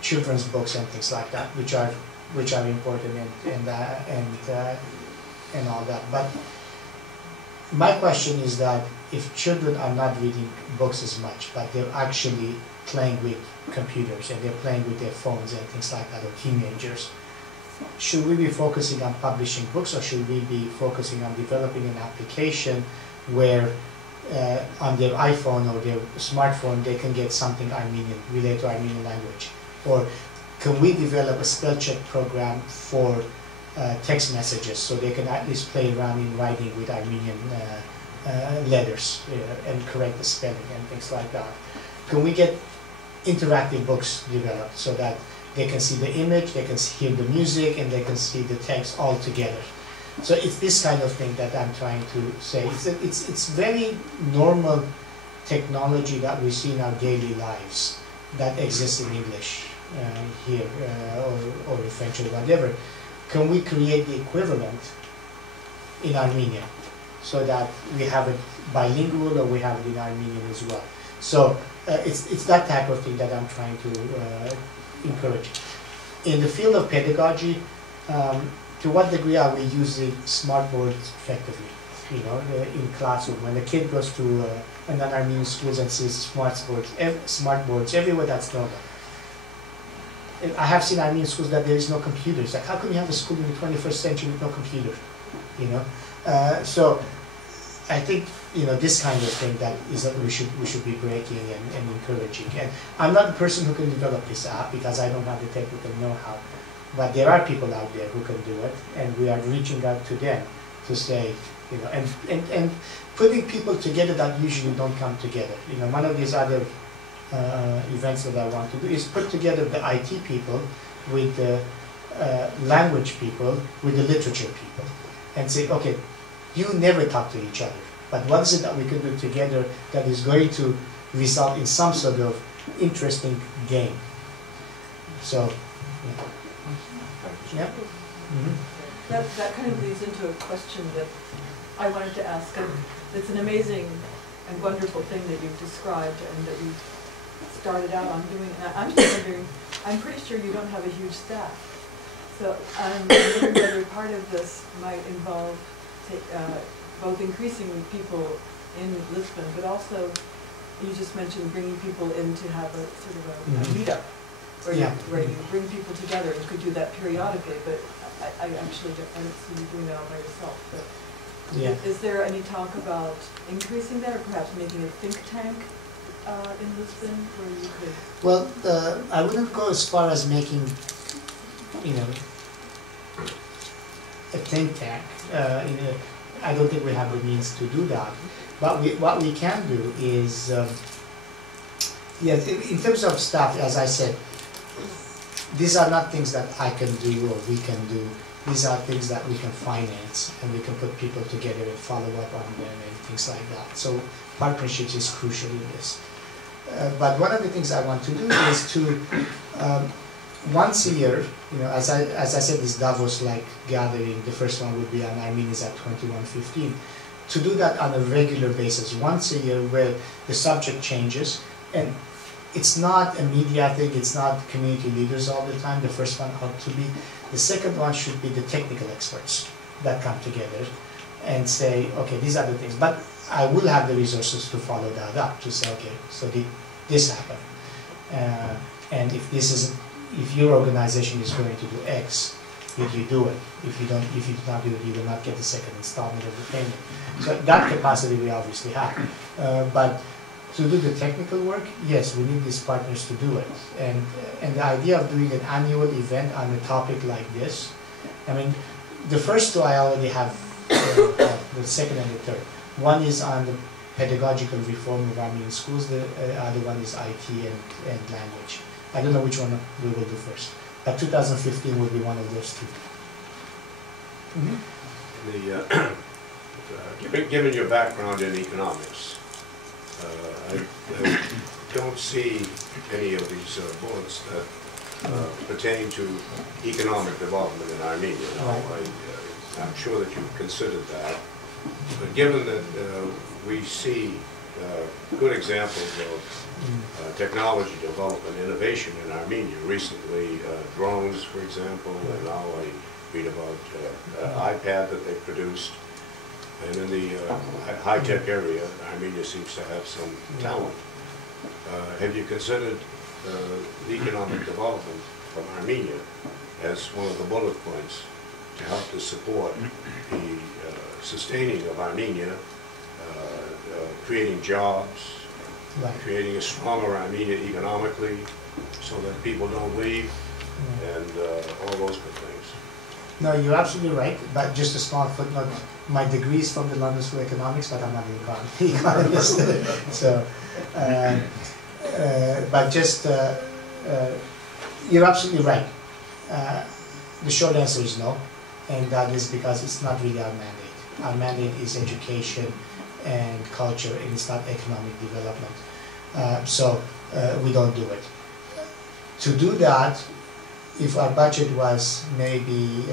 children's books and things like that, which are important and all that. But my question is that if children are not reading books as much, but they're actually playing with computers and they're playing with their phones and things like that, or teenagers, should we be focusing on publishing books, or should we be focusing on developing an application where on their iPhone or their smartphone they can get something Armenian, related to Armenian language? Or can we develop a spell check program for text messages so they can at least play around in writing with Armenian letters and correct the spelling and things like that? Can we get interactive books developed so that they can see the image, they can hear the music, and they can see the text all together? So it's this kind of thing that I'm trying to say. It's very normal technology that we see in our daily lives that exists in English here or in French or whatever. Can we create the equivalent in Armenian so that we have it bilingual or we have it in Armenian as well? So it's that type of thing that I'm trying to encourage. In the field of pedagogy, to what degree are we using smart boards effectively? You know, in classroom, when the kid goes to a non-Armenian schools and sees smart boards everywhere, that's normal. And I have seen Armenian schools that there is no computers. Like, how can you have a school in the 21st century with no computer? You know, so I think, you know, this kind of thing that is that we should be breaking and encouraging. And I'm not the person who can develop this app because I don't have the technical know-how, but there are people out there who can do it, and we are reaching out to them to say, you know, and putting people together that usually don't come together. You know, one of these other events that I want to do is put together the IT people with the language people with the literature people, and say, okay, you never talk to each other, but what is it that we can do together that is going to result in some sort of interesting game? So, yeah. Mm-hmm. That kind of leads into a question that I wanted to ask. It's an amazing and wonderful thing that you've described and that you've started out on doing. And I'm just wondering, I'm pretty sure you don't have a huge staff. So I'm wondering whether part of this might involve both increasing people in Lisbon, but also, you just mentioned bringing people in to have a sort of a meetup, where you bring people together. You could do that periodically, but I actually I don't see you doing that all by yourself. But is there any talk about increasing that, or perhaps making a think tank in Lisbon where you could? Well, I wouldn't go as far as making, you know, a think tank. I don't think we have the means to do that. But what we can do is, yes, in terms of staff, as I said, these are not things that I can do or we can do. These are things that we can finance, and we can put people together and follow up on them and things like that. So partnerships is crucial in this. But one of the things I want to do is to, once a year, you know, as I said, this Davos-like gathering, the first one would be on Armenians at 2115, to do that on a regular basis, once a year, where the subject changes, and it's not a media thing, it's not community leaders all the time. The first one ought to be. The second one should be the technical experts that come together and say, okay, these are the things. But I will have the resources to follow that up, to say, okay, so did this happen? And if your organization is going to do X, did you do it? If you do not do it, you will not get the second installment of the payment. So that capacity we obviously have. But to do the technical work, yes, we need these partners to do it. And the idea of doing an annual event on a topic like this, I mean, the first two I already have, the second and the third. One is on the pedagogical reform of Armenian schools, the other one is IT and language. I don't know which one we will do first, but 2015 will be one of those two. Given your background in economics, I don't see any of these bullets that pertain to economic development in Armenia. I'm sure that you've considered that. But given that we see good examples of technology development, innovation in Armenia, recently drones, for example, and now I read about iPad that they produced. And in the high-tech area, Armenia seems to have some talent. Have you considered the economic development from Armenia as one of the bullet points to help to support the sustaining of Armenia, creating jobs, creating a stronger Armenia economically so that people don't leave, and all those good things? No, you're absolutely right, but just a small footnote. My degree is from the London School of Economics, but I'm not an economist. So, but just, you're absolutely right. The short answer is no, and that is because it's not really our mandate. Our mandate is education and culture, and it's not economic development. So we don't do it. To do that, if our budget was maybe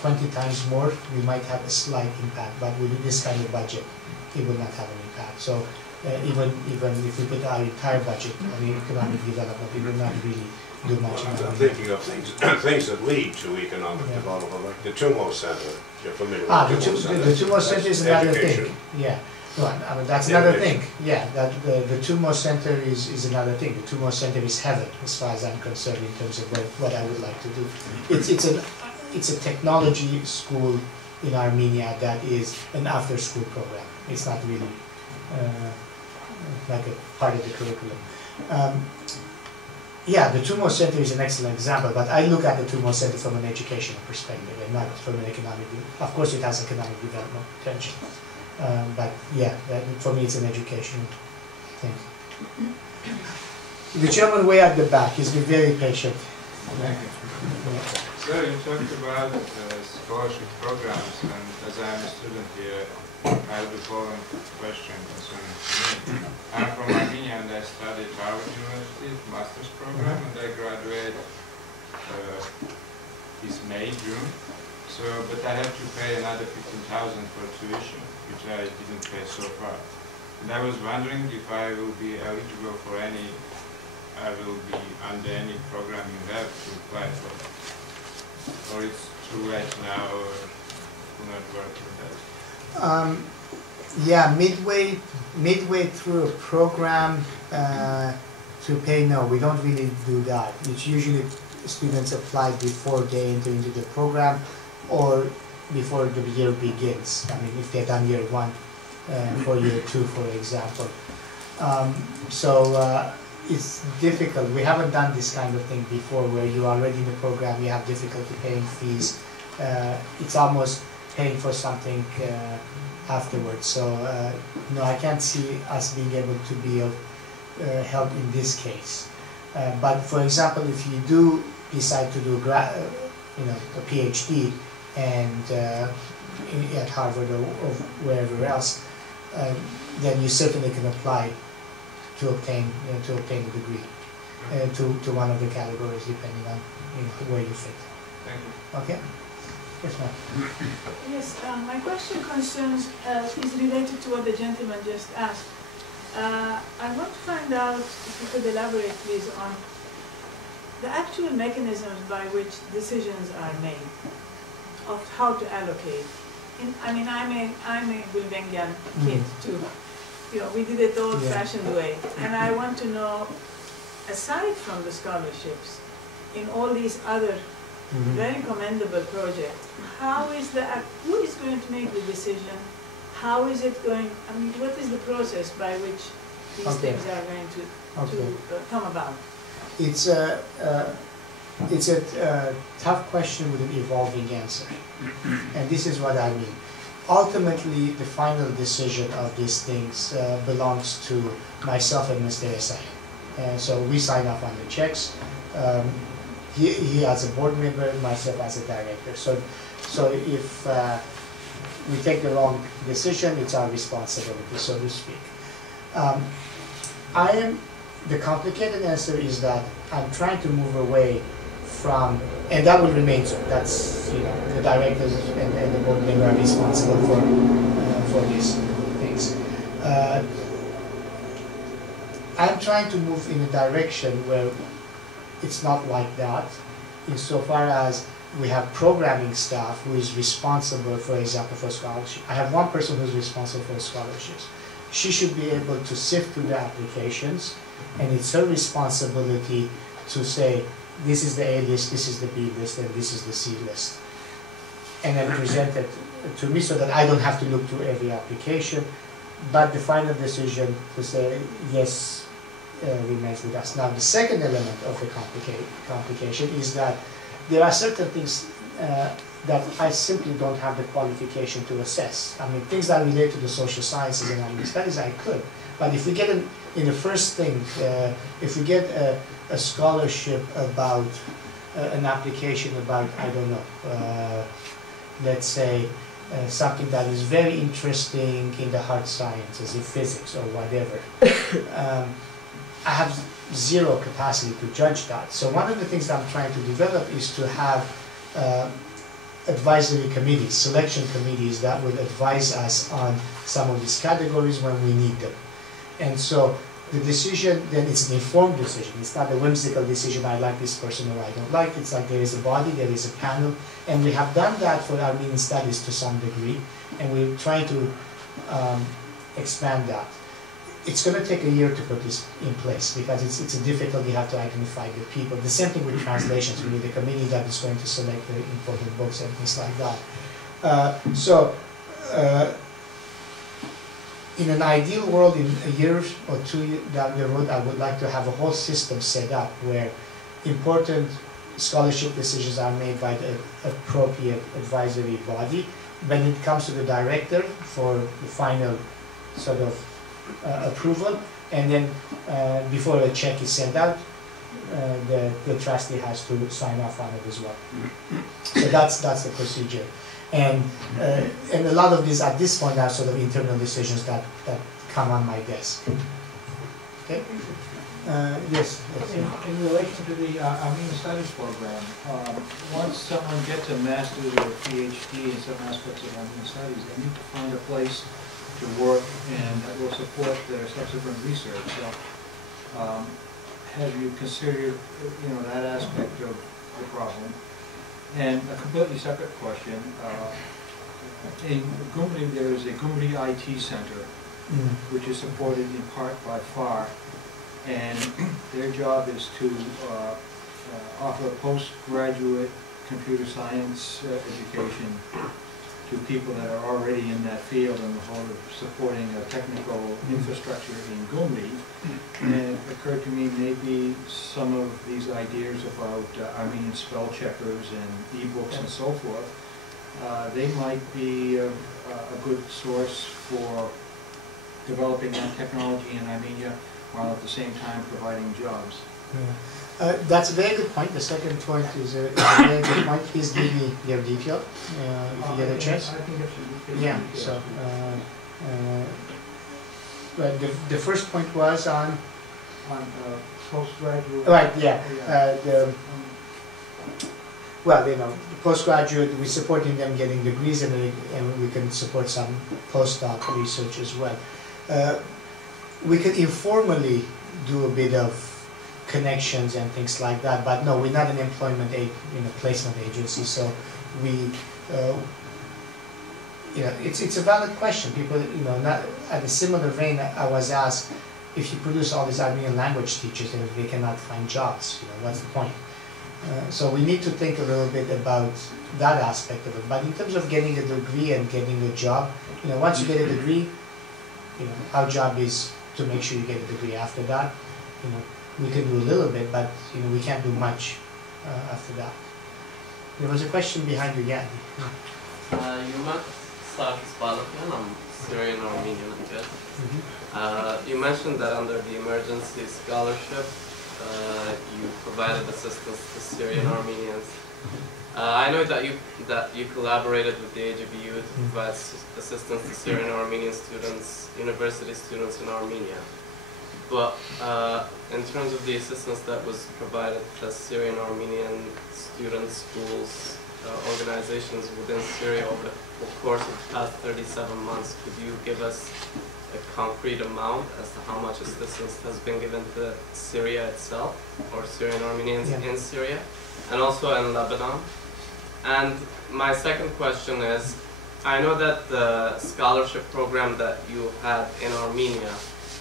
20 times more, we might have a slight impact, but with this kind of budget, it will not have an impact. So even if we put our entire budget on economic development, it will not really do much. in I'm Armenia. thinking of things, things that lead to economic Yeah. development, like the Tummo Center. You're familiar Ah, with the Tummo Center That's is another education. thing. Yeah, no, I mean that's Yeah, another it's- thing. Yeah, that the Tummo Center is another thing. The Tummo Center is heaven, as far as I'm concerned, in terms of what I would like to do. It's a technology school in Armenia that is an after-school program. It's not really like a part of the curriculum. Yeah, the Tummo Center is an excellent example, but I look at the Tummo Center from an educational perspective and not from an economic. Of course, it has economic development potential, but yeah, for me, it's an educational thing. The gentleman way at the back, he's been very patient. Thank you. Yeah. So you talked about scholarship programs, and as I'm a student here, I have the following question concerning me. I'm from Armenia and I studied Harvard University master's program, and I graduate this May, June. So, but I have to pay another 15,000 for tuition, which I didn't pay so far. And I was wondering if I will be eligible for any, I will be under any program you have to apply for. Or it's too late now, or will not work with that. Yeah, midway through a program to pay, no, we don't really do that. It's usually students apply before they enter into the program or before the year begins. I mean, if they've done year one for year two, for example. It's difficult. We haven't done this kind of thing before where you're already in the program, you have difficulty paying fees. It's almost paying for something afterwards. So no, I can't see us being able to be of help in this case. But for example, if you do decide to do a PhD and at Harvard or wherever else, then you certainly can apply to obtain a degree to one of the categories, depending on where you fit. Thank you. Okay. Yes, ma'am. Yes, my question concerns is related to what the gentleman just asked. I want to find out if you could elaborate, please, on the actual mechanisms by which decisions are made of how to allocate. I'm a Gulbenkian kid too. We did it the old-fashioned way, and I want to know, aside from the scholarships, in all these other very commendable projects, who is going to make the decision? How is it going? What is the process by which these things are going to come about? It's a tough question with an evolving answer, and this is what I mean. Ultimately, the final decision of these things belongs to myself and Mr. Esayan. So we sign off on the checks. He as a board member, myself as a director. So if we take the wrong decision, it's our responsibility, so to speak. The complicated answer is that I'm trying to move away from, and that will remain so. That's, the directors and the board member are responsible for these things. I'm trying to move in a direction where it's not like that, insofar as we have programming staff who is responsible, for example, for scholarship. I have one person who's responsible for scholarships. She should be able to sift through the applications, and it's her responsibility to say, this is the A list, this is the B list, and this is the C list. And then present it to me so that I don't have to look through every application, but the final decision to say, yes, remains with us. Now, the second element of the complication is that there are certain things that I simply don't have the qualification to assess. Things that relate to the social sciences and Armenian studies, I could. But if we get in the first thing, if we get a scholarship about an application about, I don't know, let's say something that is very interesting in the hard sciences, in physics or whatever, I have zero capacity to judge that. So one of the things that I'm trying to develop is to have advisory committees, selection committees that will advise us on some of these categories when we need them. And so the decision, then it's an informed decision. It's not a whimsical decision, I like this person or I don't like. It's like there is a body, there is a panel, and we have done that for Armenian studies to some degree, and we're trying to expand that. It's going to take a year to put this in place because it's a difficult, you have to identify the people. The same thing with translations. We need a committee that is going to select the important books and things like that. In an ideal world, in a year or two down the road, I would like to have a whole system set up where important scholarship decisions are made by the appropriate advisory body. When it comes to the director for the final sort of approval, and then before a check is sent out, the trustee has to sign off on it as well. So that's the procedure. And a lot of these at this point are sort of internal decisions that come on my desk. Okay? Yes. In relation to the Armenian Studies program, once someone gets a master's or a PhD in some aspects of Armenian Studies, they need to find a place to work and that will support their subsequent research. So, have you considered, that aspect of the problem? And a completely separate question, in Gyumri there is a Gyumri IT Center, which is supported in part by FAR, and their job is to offer postgraduate computer science education to people that are already in that field and the whole of supporting a technical infrastructure in Gyumri. And it occurred to me maybe some of these ideas about Armenian spell checkers and e-books and so forth, they might be a good source for developing that technology in Armenia while at the same time providing jobs. That's a very good point. The second point is a very good point. Please give me your detail if you get a chance. I think that's Yeah, so but the first point was on postgraduate. right, yeah. The postgraduate, we're supporting them getting degrees, and we can support some postdoc research as well. We could informally do a bit of connections and things like that, but no, we're not an employment placement agency, so we it's a valid question. People, not at a similar vein, I was asked, if you produce all these Armenian language teachers and they cannot find jobs, what's the point? So we need to think a little bit about that aspect of it. But in terms of getting a degree and getting a job, once you get a degree, our job is to make sure you get a degree. After that, we can do a little bit, but we can't do much after that. There was a question behind you again. You met Calouste Gulbenkian, I'm Syrian Armenian, I guess. You mentioned that under the emergency scholarship, you provided assistance to Syrian Armenians. I know that you collaborated with the AGBU to provide assistance to Syrian Armenian students, university students in Armenia. But in terms of the assistance that was provided to Syrian Armenian students, schools, organizations within Syria over the course of the past 37 months, could you give us a concrete amount as to how much assistance has been given to Syria itself, or Syrian Armenians in Syria, and also in Lebanon? And my second question is, I know that the scholarship program that you had in Armenia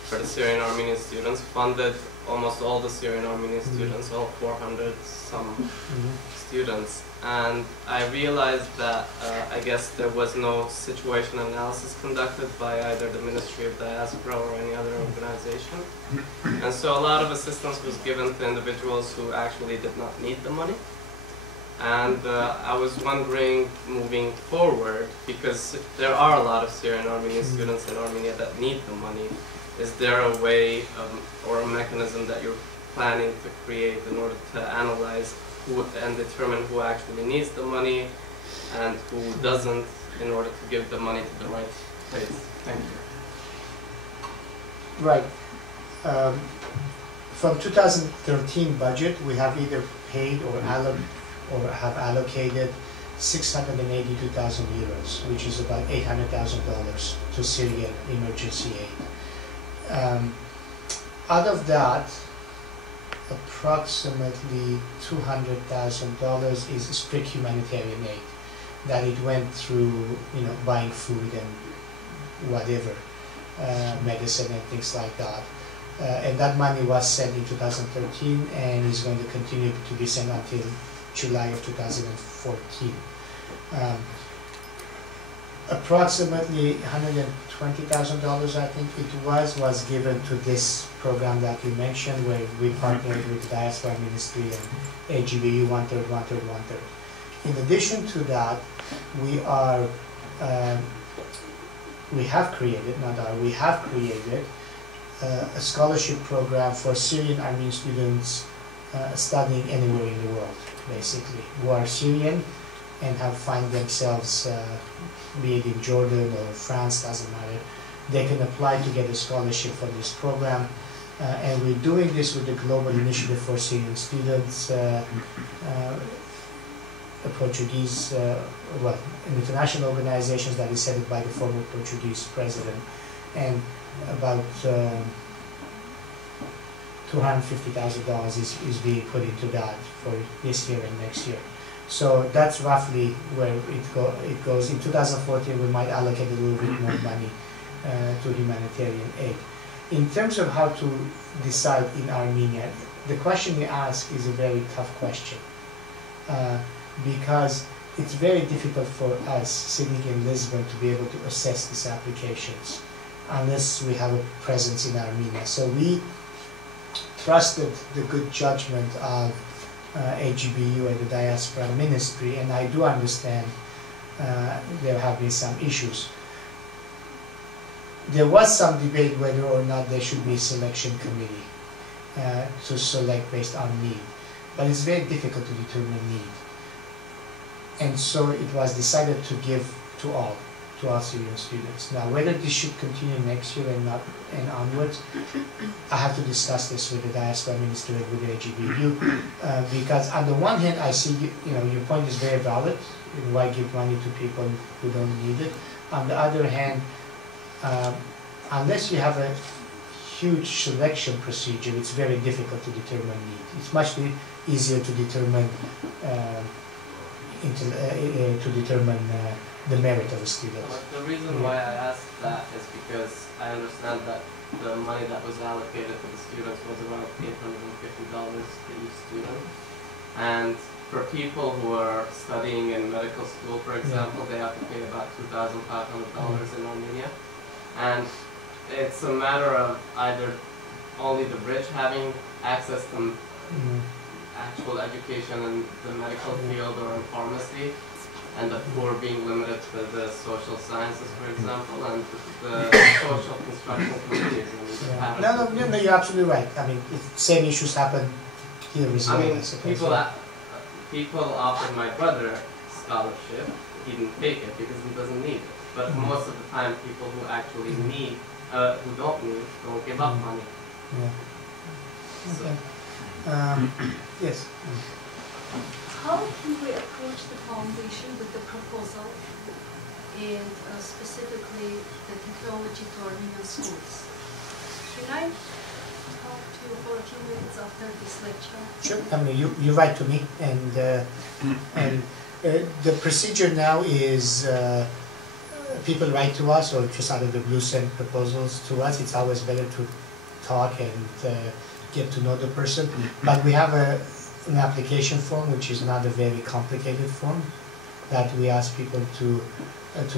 for the Syrian Armenian students funded almost all the Syrian Armenian students, all 400 some students. And I realized that I guess there was no situation analysis conducted by either the Ministry of Diaspora or any other organization. And so a lot of assistance was given to individuals who actually did not need the money. And I was wondering, moving forward, because there are a lot of Syrian Armenian students in Armenia that need the money, is there a way or a mechanism that you're planning to create in order to analyze who and determine who actually needs the money and who doesn't, in order to give the money to the right place? Thank you. Right. From 2013 budget, we have either paid or have allocated 682,000 euros, which is about $800,000 to Syrian emergency aid. Out of that, approximately $200,000 is strict humanitarian aid, that it went through, buying food and whatever, medicine and things like that. And that money was sent in 2013 and is going to continue to be sent until July of 2014. Approximately $120,000, I think it was given to this program that you mentioned, where we partnered with the Diaspora Ministry and AGBU, one-third, one-third, one-third. In addition to that, we have created a scholarship program for Syrian Armenian students studying anywhere in the world, basically, who are Syrian and have find themselves, be it in Jordan or France, doesn't matter. They can apply to get a scholarship for this program. And we're doing this with the Global Initiative for Syrian Students, a Portuguese, an international organization that is headed by the former Portuguese president. And about $250,000 is being put into that for this year and next year. So that's roughly where it goes. In 2014, we might allocate a little bit more money to humanitarian aid. In terms of how to decide in Armenia, the question you ask is a very tough question, because it's very difficult for us sitting in Lisbon to be able to assess these applications unless we have a presence in Armenia. So we trusted the good judgment of AGBU and the Diaspora Ministry, and I do understand there have been some issues. There was some debate whether or not there should be a selection committee to select based on need, but it's very difficult to determine need. And so it was decided to give to all Syrian students. Now, whether this should continue next year and onwards, I have to discuss this with the Diaspora Ministry and with the AGBU, because on the one hand, I see, your point is very valid. Why give money to people who don't need it? On the other hand, unless you have a huge selection procedure, it's very difficult to determine need. It's much easier to determine the merit of a student. The reason why I asked that is because I understand that the money that was allocated to the students was around $850 to each student. And for people who are studying in medical school, for example, they have to pay about $2,500 in Armenia. And it's a matter of either only the rich having access to actual education in the medical field or in pharmacy, and the poor being limited to the social sciences, for example, and the social construction communities. No, you're absolutely right. I mean, same issues happen here as well. I suppose. People offered my brother scholarship. He didn't take it because he doesn't need it. But most of the time, people who actually need, who don't need, don't give up money. Yeah. Okay. Yes. How can we approach the foundation with the proposal and specifically the technology to Armenian schools? Can I talk to you for a few minutes after this lecture? Sure. I mean, you write to me, and the procedure now is people write to us or just out of the blue send proposals to us. It's always better to talk and get to know the person. But we have an application form, which is not a very complicated form, that we ask people to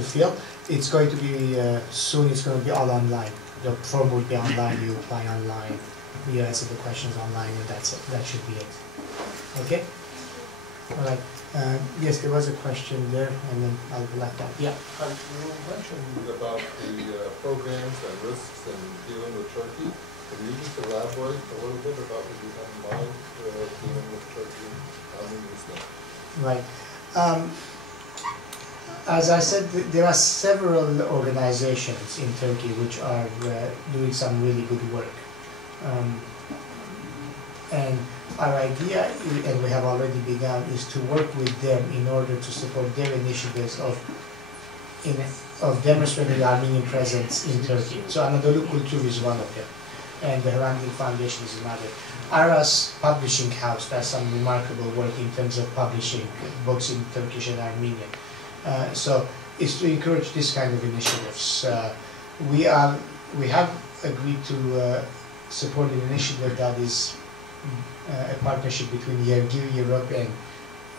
fill. It's going to be soon. It's going to be all online. The form will be online. You apply online. You answer the questions online, and that's it. That should be it. Okay. All right. Yes, there was a question there, and then I'll let that. Yeah. You mentioned about the programs and risks in dealing with Turkey. Can you just elaborate a little bit about what you have in mind dealing with Turkey in this thing? Right. As I said, there are several organizations in Turkey which are doing some really good work. And our idea, and we have already begun, is to work with them in order to support their initiatives of demonstrating the Armenian presence in Turkey. So Anadolu Kultur is one of them. and the Armenian Foundation is another. Aras Publishing House does some remarkable work in terms of publishing books in Turkish and Armenian. So it's to encourage this kind of initiatives. We have agreed to support an initiative that is a partnership between Yergir Europe and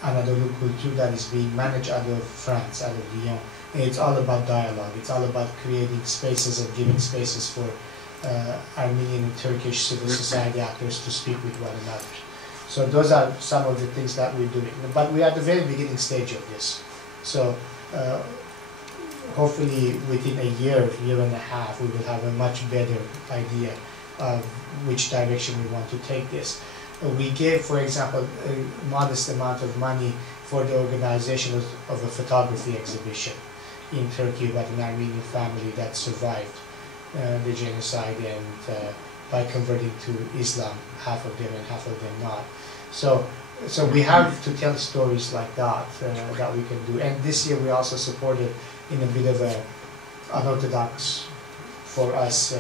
Anadolu Culture that is being managed out of France, out of Lyon. And it's all about dialogue. It's all about creating spaces and giving spaces for Armenian and Turkish civil society actors to speak with one another. So those are some of the things that we're doing. But we are at the very beginning stage of this. So hopefully within a year and a half, we will have a much better idea of which direction we want to take this. We gave, for example, a modest amount of money for the organization of a photography exhibition in Turkey about an Armenian family that survived the genocide and by converting to Islam, half of them and half of them not. So we have to tell stories like that that we can do. And this year we also supported in a bit of an unorthodox for us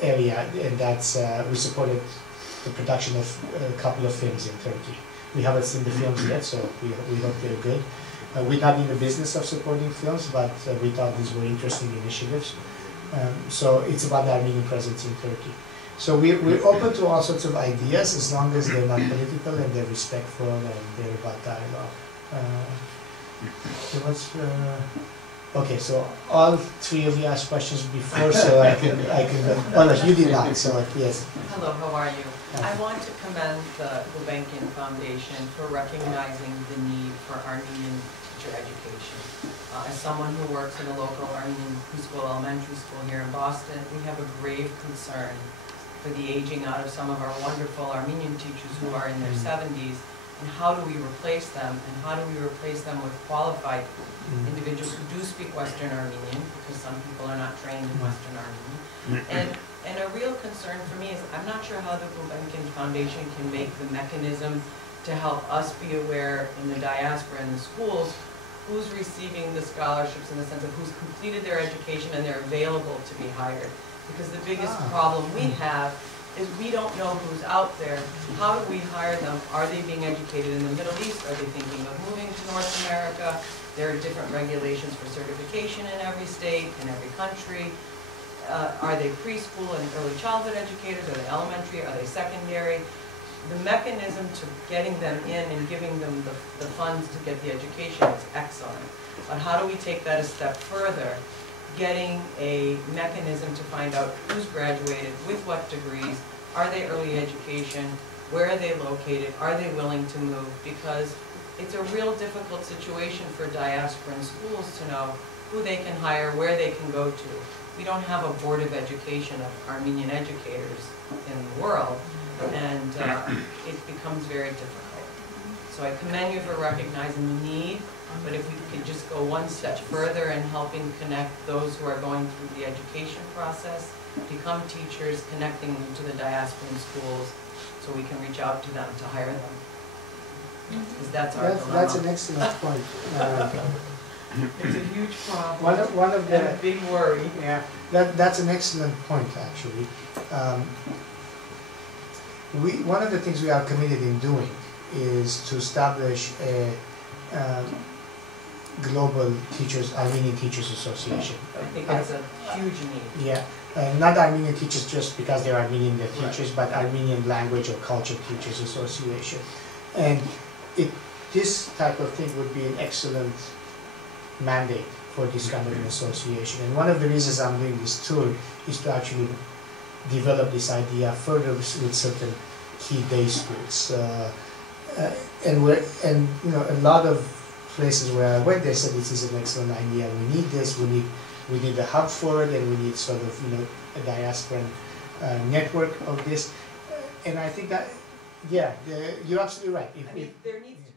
area, and that's we supported the production of a couple of films in Turkey. We haven't seen the films yet, so we hope they're good. We're not in the business of supporting films, but we thought these were interesting initiatives. So it's about the Armenian presence in Turkey. So we're open to all sorts of ideas as long as they're not political and they're respectful and they're about dialogue. Okay, so all three of you asked questions before, so I can go. Oh no, you did not, so yes. Hello, how are you? I want to commend the Gulbenkian Foundation for recognizing the need for Armenian teacher education. As someone who works in a local Armenian preschool elementary school here in Boston, we have a grave concern for the aging out of some of our wonderful Armenian teachers who are in their 70s. And how do we replace them? And how do we replace them with qualified individuals who do speak Western Armenian, because some people are not trained in Western Armenian. And a real concern for me is I'm not sure how the Gulbenkian Foundation can make the mechanism to help us be aware in the diaspora and the schools who's receiving the scholarships in the sense of who's completed their education and they're available to be hired. Because the biggest problem we have is we don't know who's out there. How do we hire them? Are they being educated in the Middle East? Are they thinking of moving to North America? There are different regulations for certification in every state, in every country. Are they preschool and early childhood educators? Are they elementary? Are they secondary? The mechanism to getting them in and giving them the funds to get the education is excellent. But how do we take that a step further? Getting a mechanism to find out who's graduated, with what degrees, are they early education, where are they located, are they willing to move? Because it's a real difficult situation for diasporan schools to know who they can hire, where they can go to. We don't have a board of education of Armenian educators in the world, and it becomes very difficult. So I commend you for recognizing the need. But if we could just go one step further in helping connect those who are going through the education process, become teachers, connecting them to the diasporan schools, so we can reach out to them to hire them. Because that's our dilemma. That's an excellent point. It's a huge problem. One of the and a big worry. Yeah, that's an excellent point actually. One of the things we are committed in doing is to establish a global Armenian Teachers Association. I think that's a huge need. Yeah, not Armenian teachers just because they're Armenian, they're teachers, but Armenian Language or Culture Teachers Association. And this type of thing would be an excellent mandate for this kind of an association. And one of the reasons I'm doing this tour is to actually develop this idea further with certain key day schools. And you know, a lot of places where I went, they said this is an excellent idea. We need this. We need a hub for it, and we need sort of, you know, a diasporan network of this. And I think that, yeah, you're absolutely right. There needs to